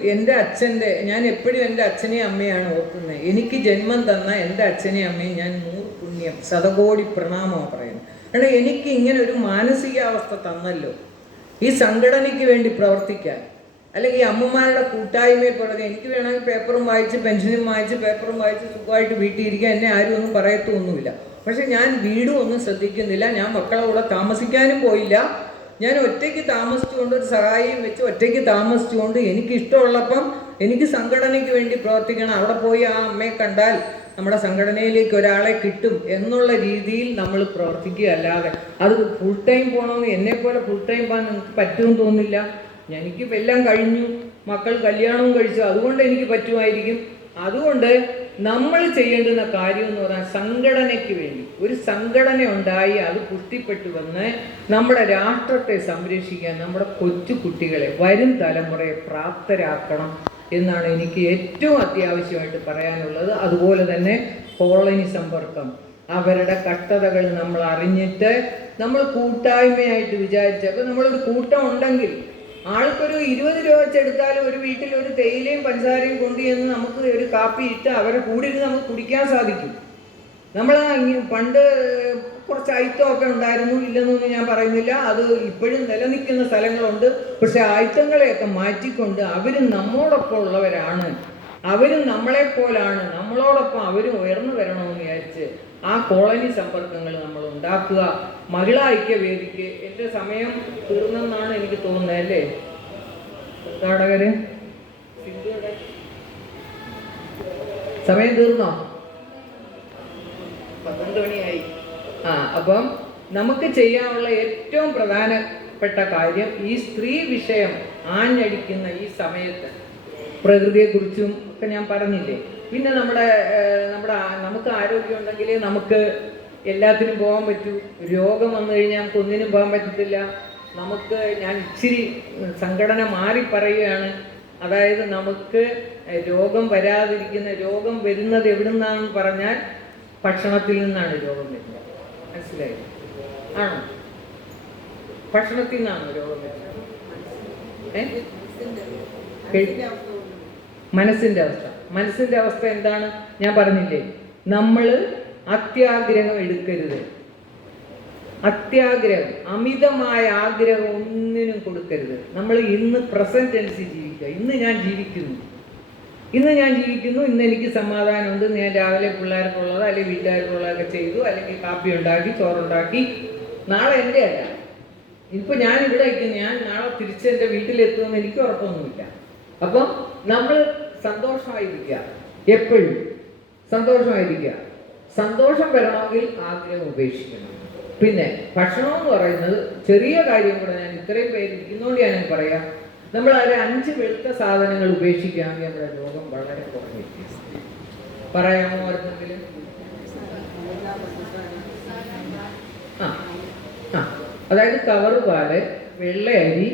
ഞാൻ എപ്പോഴും എൻ്റെ അച്ഛനെയും അമ്മയാണ് ഓർക്കുന്നത്. എനിക്ക് ജന്മം തന്ന എൻ്റെ അച്ഛനെയും അമ്മയും ഞാൻ 100 പുണ്യം ശതകോടി പ്രണാമമാണ് പറയുന്നത്. കാരണം എനിക്ക് ഇങ്ങനെ ഒരു മാനസികാവസ്ഥ തന്നല്ലോ, ഈ സംഘടനയ്ക്ക് വേണ്ടി പ്രവർത്തിക്കാൻ. അല്ലെങ്കിൽ ഈ അമ്മമാരുടെ കൂട്ടായ്മയെ പോലെ എനിക്ക് വേണമെങ്കിൽ പേപ്പറും വായിച്ച് പെൻഷനും വായിച്ച് പേപ്പറും വായിച്ച് സുഖമായിട്ട് വീട്ടിൽ ഇരിക്കാൻ എന്നെ ആരും ഒന്നും പറയത്തൊന്നുമില്ല. പക്ഷെ ഞാൻ വീടും ഒന്നും ശ്രദ്ധിക്കുന്നില്ല. ഞാൻ മക്കളെ കൂടെ താമസിക്കാനും പോയില്ല. ഞാൻ ഒറ്റയ്ക്ക് താമസിച്ചുകൊണ്ട്, ഒരു സഹായിയും വെച്ച് ഒറ്റയ്ക്ക് താമസിച്ചുകൊണ്ട്, എനിക്കിഷ്ടമുള്ളപ്പം എനിക്ക് സംഘടനയ്ക്ക് വേണ്ടി പ്രവർത്തിക്കണം. അവിടെ പോയി ആ അമ്മയെ കണ്ടാൽ നമ്മുടെ സംഘടനയിലേക്ക് ഒരാളെ കിട്ടും എന്നുള്ള രീതിയിൽ നമ്മൾ പ്രവർത്തിക്കുക. അല്ലാതെ അത് ഫുൾ ടൈം പോകണമെന്ന്, എന്നെപ്പോലെ ഫുൾ ടൈം പോകാൻ നിങ്ങൾക്ക് പറ്റുമെന്ന് തോന്നുന്നില്ല. എനിക്കിപ്പോൾ എല്ലാം കഴിഞ്ഞു, മക്കൾ കല്യാണവും കഴിച്ചു, അതുകൊണ്ട് എനിക്ക് പറ്റുമായിരിക്കും. അതുകൊണ്ട് നമ്മൾ ചെയ്യേണ്ടുന്ന കാര്യം എന്ന് പറഞ്ഞാൽ സംഘടനയ്ക്ക് വേണ്ടി ഒരു സംഘടന ഉണ്ടായി അത് പുഷ്ടിപ്പെട്ടു വന്ന് നമ്മുടെ രാഷ്ട്രത്തെ സംരക്ഷിക്കാൻ നമ്മുടെ കൊച്ചു കുട്ടികളെ, വരും തലമുറയെ പ്രാപ്തരാക്കണം എന്നാണ് എനിക്ക് ഏറ്റവും അത്യാവശ്യമായിട്ട് പറയാനുള്ളത്. അതുപോലെ തന്നെ കോളനി സമ്പർക്കം, അവരുടെ കഷ്ടതകൾ നമ്മൾ അറിഞ്ഞിട്ട് നമ്മൾ കൂട്ടായ്മയായിട്ട് വിചാരിച്ചപ്പോൾ നമ്മളൊരു കൂട്ടം ഉണ്ടെങ്കിൽ ആൾക്കൊരു 20 രൂപ വെച്ചെടുത്താലും ഒരു വീട്ടിൽ ഒരു തേയിലയും പഞ്ചസാരയും കൊണ്ടുചെന്ന് നമുക്ക് ഒരു കാപ്പി ഇട്ട് അവരെ കൂടി ഇരുന്ന് നമുക്ക് കുടിക്കാൻ സാധിക്കും. നമ്മൾ പണ്ട് കുറച്ച് അയിത്തമൊക്കെ ഉണ്ടായിരുന്നു, ഇല്ലെന്നൊന്നും ഞാൻ പറയുന്നില്ല, അത് ഇപ്പോഴും നിലനിൽക്കുന്ന സ്ഥലങ്ങളുണ്ട്. പക്ഷെ അയിത്തങ്ങളെയൊക്കെ മാറ്റിക്കൊണ്ട് അവരും നമ്മോടൊപ്പം ഉള്ളവരാണ്, അവരും നമ്മളെപ്പോലാണ്, നമ്മളോടൊപ്പം അവരും ഉയർന്നു വരണമെന്ന് വിചാരിച്ച് ആ കോളനി സമ്പർക്കങ്ങൾ നമ്മൾ ഉണ്ടാക്കുക. മഹിളാ ഐക്യവേദിക്ക് എൻ്റെ സമയം തീർന്നെന്നാണ് എനിക്ക് തോന്നുന്നത് അല്ലേ ഉദ്ഘാടകര്? സമയം തീർന്നോ? 12 മണിയായി. അപ്പം നമുക്ക് ചെയ്യാനുള്ള ഏറ്റവും പ്രധാനപ്പെട്ട കാര്യം ഈ സ്ത്രീ വിഷയം ആഞ്ഞടിക്കുന്ന ഈ സമയത്ത് പ്രകൃതിയെക്കുറിച്ചും ഒക്കെ ഞാൻ പറഞ്ഞില്ലേ. പിന്നെ നമുക്ക് ആരോഗ്യം ഉണ്ടെങ്കിൽ നമുക്ക് എല്ലാത്തിനും പോകാൻ പറ്റൂ. രോഗം വന്നു കഴിഞ്ഞാൽ നമുക്ക് ഒന്നിനും പോകാൻ പറ്റത്തില്ല. ഞാൻ ഇച്ചിരി സംഘടന മാറി പറയുകയാണ്. അതായത് നമുക്ക് രോഗം വരാതിരിക്കുന്ന, രോഗം വരുന്നത് എവിടുന്നാണെന്ന് പറഞ്ഞാൽ ഭക്ഷണത്തിൽ നിന്നാണ് രോഗം വരുന്നത്. മനസ്സിലായി? ആണോ? ഭക്ഷണത്തിൽ നിന്നാണോ രോഗം വരുന്നത്? മനസ്സിന്റെ അവസ്ഥ എന്താണ്? ഞാൻ പറഞ്ഞില്ലേ, നമ്മൾ അത്യാഗ്രഹം എടുക്കരുത്. അത്യാഗ്രഹം, അമിതമായ ആഗ്രഹം ഒന്നിനും കൊടുക്കരുത്. നമ്മൾ ഇന്ന് പ്രസന്റ് ടെൻസിൽ ജീവിക്കുക. ഇന്ന് ഞാൻ ജീവിക്കുന്നു, ഇന്ന് എനിക്ക് സമാധാനമുണ്ട്. ഞാൻ രാവിലെ പിള്ളേർക്കുള്ളത് അല്ലെങ്കിൽ വീട്ടുകാർക്കുള്ളതൊക്കെ ചെയ്തു, അല്ലെങ്കിൽ കാപ്പി ഉണ്ടാക്കി, ചോറുണ്ടാക്കി. നാളെ എൻ്റെ അല്ല. ഇപ്പം ഞാൻ ഇവിടെ ഇരിക്കുന്നു, ഞാൻ നാളെ തിരിച്ച് എൻ്റെ വീട്ടിലെത്തുമെന്ന് എനിക്ക് ഉറപ്പൊന്നുമില്ല. അപ്പം നമ്മൾ സന്തോഷമായിരിക്കുക, എപ്പോഴും സന്തോഷമായിരിക്കുക. സന്തോഷം വരണമെങ്കിൽ ആഗ്രഹം ഉപേക്ഷിക്കണം. പിന്നെ ഭക്ഷണം എന്ന് പറയുന്നത് ചെറിയ കാര്യം കൂടെ, ഞാൻ ഇത്രയും പേരിരിക്കുന്നതുകൊണ്ട് ഞാൻ പറയാം, നമ്മൾ അതിലെ 5 വെളുത്ത സാധനങ്ങൾ ഉപേക്ഷിക്കുകയാണെങ്കിൽ നമ്മുടെ രോഗം വളരെ കുറഞ്ഞിരിക്കും. പറയാമോ ആർക്കെങ്കിലും? അതായത് കവറ് പാല്, വെള്ളയരി,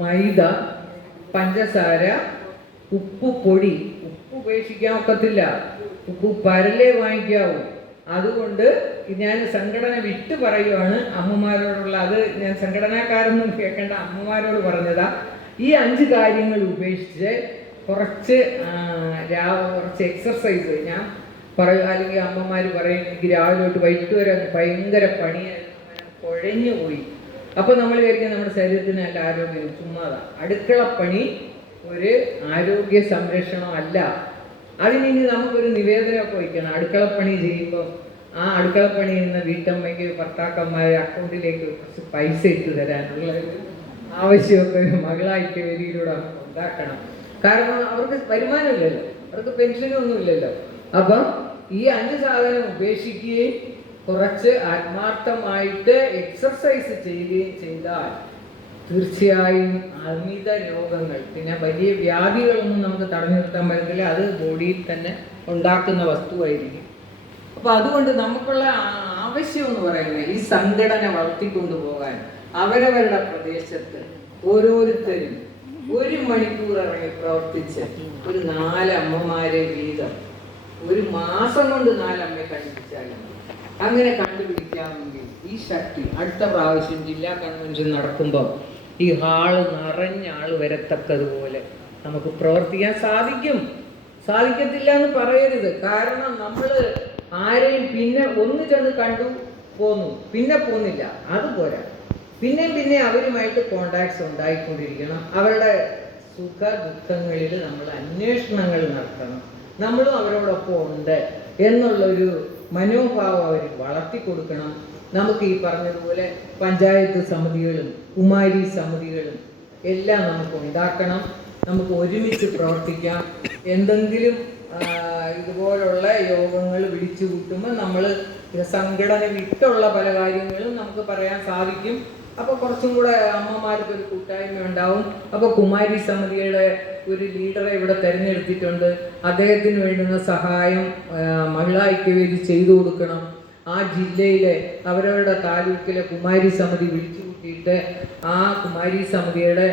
മൈദ, പഞ്ചസാര, ഉപ്പ് പൊടി. ഉപ്പ് ഉപേക്ഷിക്കാൻ ഒക്കത്തില്ല, ഉപ്പ് പരലേ വാങ്ങിക്കാവൂ. അതുകൊണ്ട് ഞാൻ സംഘടന വിട്ട് പറയുവാണ് അമ്മമാരോടുള്ള. അത് ഞാൻ സംഘടനാക്കാരൊന്നും കേൾക്കേണ്ട, അമ്മമാരോട് പറഞ്ഞതാ. ഈ 5 കാര്യങ്ങൾ ഉപേക്ഷിച്ച് കുറച്ച് എക്സർസൈസ് ഞാൻ പറയും. അല്ലെങ്കിൽ അമ്മമാർ പറയും, എനിക്ക് രാവിലെ തൊട്ട് വൈകിട്ട് വരെ ഭയങ്കര പണിയായിരുന്നു, കുഴഞ്ഞു പോയി. അപ്പോൾ നമ്മൾ വിചാരിക്കും നമ്മുടെ ശരീരത്തിന് നല്ല ആരോഗ്യം. ചുമ്മാതാ. അടുക്കളപ്പണി ഒരു ആരോഗ്യ സംരക്ഷണം അല്ല. അതിനി നമുക്കൊരു നിവേദനമൊക്കെ വയ്ക്കണം. അടുക്കളപ്പണി ചെയ്യുമ്പോൾ ആ അടുക്കളപ്പണി ചെയ്യുന്ന വീട്ടമ്മയ്ക്ക് ഭർത്താക്കന്മാരെ അക്കൗണ്ടിലേക്ക് കുറച്ച് പൈസ ഇട്ട് തരാനുള്ള ആവശ്യമൊക്കെ മഹിളാ ഐക്യവേദിയിലൂടെ ഉണ്ടാക്കണം. കാരണം അവർക്ക് വരുമാനമില്ലല്ലോ, അവർക്ക് പെൻഷനൊന്നും ഇല്ലല്ലോ. അപ്പം ഈ 5 സാധനം ഉപേക്ഷിക്കുകയും കുറച്ച് ആത്മാർത്ഥമായിട്ട് എക്സർസൈസ് ചെയ്യുകയും ചെയ്താൽ തീർച്ചയായും അമിത രോഗങ്ങൾ, പിന്നെ വലിയ വ്യാധികളൊന്നും നമുക്ക് തടഞ്ഞു നിർത്താൻ പറ്റില്ല. അത് ബോഡിയിൽ തന്നെ ഉണ്ടാക്കുന്ന വസ്തുവായിരിക്കും. അപ്പോൾ അതുകൊണ്ട് നമുക്കുള്ള ആവശ്യം എന്ന് പറയുന്നത് ഈ സംഘടന വളർത്തിക്കൊണ്ടുപോകാൻ അവരവരുടെ പ്രദേശത്ത് ഓരോരുത്തരും 1 മണിക്കൂർ ഇറങ്ങി പ്രവർത്തിച്ച് ഒരു 4 അമ്മമാരെ വീതം ഒരു മാസം കൊണ്ട് 4 അമ്മയെ കണ്ടുപിടിച്ചാലും അങ്ങനെ കണ്ടുപിടിക്കാമെങ്കിൽ ഈ ശക്തി അടുത്ത പ്രാവശ്യം ജില്ലാ കൺവെൻഷൻ നടക്കുമ്പോൾ ഈ ഹാള് നിറഞ്ഞ ആൾ വരത്തക്കതുപോലെ നമുക്ക് പ്രവർത്തിക്കാൻ സാധിക്കത്തില്ല എന്ന് പറയരുത്. കാരണം നമ്മൾ ആരെയും പിന്നെ ഒന്ന് ചെന്ന് കണ്ടു പോന്നു, പിന്നെ പോന്നില്ല, അതുപോരാ. പിന്നെ അവരുമായിട്ട് കോണ്ടാക്ട്സ് ഉണ്ടായിക്കൊണ്ടിരിക്കണം. അവരുടെ സുഖ ദുഃഖങ്ങളിൽ നമ്മൾ അന്വേഷണങ്ങൾ നടത്തണം. നമ്മളും അവരോടൊപ്പം ഉണ്ട് എന്നുള്ളൊരു മനോഭാവം അവർ വളർത്തിക്കൊടുക്കണം. നമുക്ക് ഈ പറഞ്ഞതുപോലെ പഞ്ചായത്ത് സമിതികളും കുമാരി സമിതികളും എല്ലാം നമുക്ക് ഉണ്ടാക്കണം. നമുക്ക് ഒരുമിച്ച് പ്രവർത്തിക്കാം. എന്തെങ്കിലും ഇതുപോലുള്ള യോഗങ്ങൾ വിളിച്ചു കൂട്ടുമ്പോൾ നമ്മൾ സംഘടന വിട്ടുള്ള പല കാര്യങ്ങളും നമുക്ക് പറയാൻ സാധിക്കും. അപ്പോൾ കുറച്ചും കൂടെ അമ്മമാർക്ക് ഒരു കൂട്ടായ്മ ഉണ്ടാവും. അപ്പോൾ കുമാരി സമിതിയുടെ ഒരു ലീഡറെ ഇവിടെ തിരഞ്ഞെടുത്തിട്ടുണ്ട്. അദ്ദേഹത്തിന് വേണ്ടുന്ന സഹായം മഹിളാ ഐക്യവേദി ചെയ്തു കൊടുക്കണം. ആ ജില്ലയിലെ അവരവരുടെ താലൂക്കിലെ കുമാരി സമിതി വിളിച്ചു കൂട്ടിയിട്ട് ആ കുമാരി സമിതിയുടെ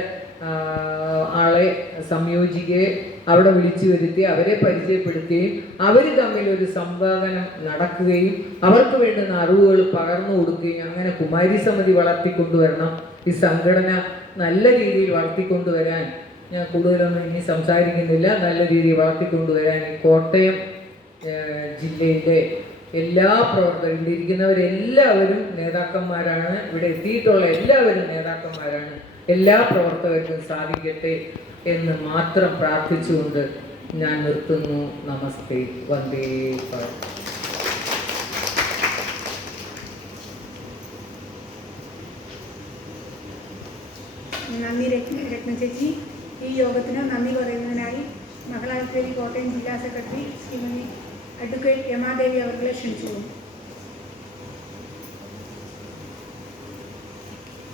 ആളെ സംയോജിക്കുകയെ അവിടെ വിളിച്ചു വരുത്തി അവരെ പരിചയപ്പെടുത്തുകയും അവർ തമ്മിൽ ഒരു സംവാദനം നടക്കുകയും അവർക്ക് വേണ്ടുന്ന അറിവുകൾ പകർന്നു കൊടുക്കുകയും അങ്ങനെ കുമാരി സമിതി വളർത്തിക്കൊണ്ടുവരണം. ഈ സംഘടന നല്ല രീതിയിൽ വളർത്തിക്കൊണ്ടുവരാൻ ഞാൻ കൂടുതലൊന്നും ഇനി സംസാരിക്കുന്നില്ല. നല്ല രീതിയിൽ വളർത്തിക്കൊണ്ടുവരാൻ ഈ കോട്ടയം ജില്ലയിലെ എല്ലാ പ്രവർത്തകരും, ഇവിടെ ഇരിക്കുന്നവരെല്ലാവരും നേതാക്കന്മാരാണ്, ഇവിടെ എത്തിയിട്ടുള്ള എല്ലാവരും നേതാക്കന്മാരാണ്. എല്ലാ പ്രവർത്തകർക്കും സാധിക്കട്ടെ എന്ന് മാത്രം പ്രാർത്ഥിച്ചുകൊണ്ട് ഞാൻ നിർത്തുന്നു. നമസ്തേ. വന്ദേ ഭാരത്. നന്ദി രത്ന ചേച്ചി. ഈ യോഗത്തിന് നന്ദി പറയുന്നതിനായി മഹിളാ കോട്ടയം ജില്ലാ സെക്രട്ടറി ശ്രീമതി അഡ്വക്കേറ്റ് രമാദേവി അവരെ ക്ഷണിച്ചു.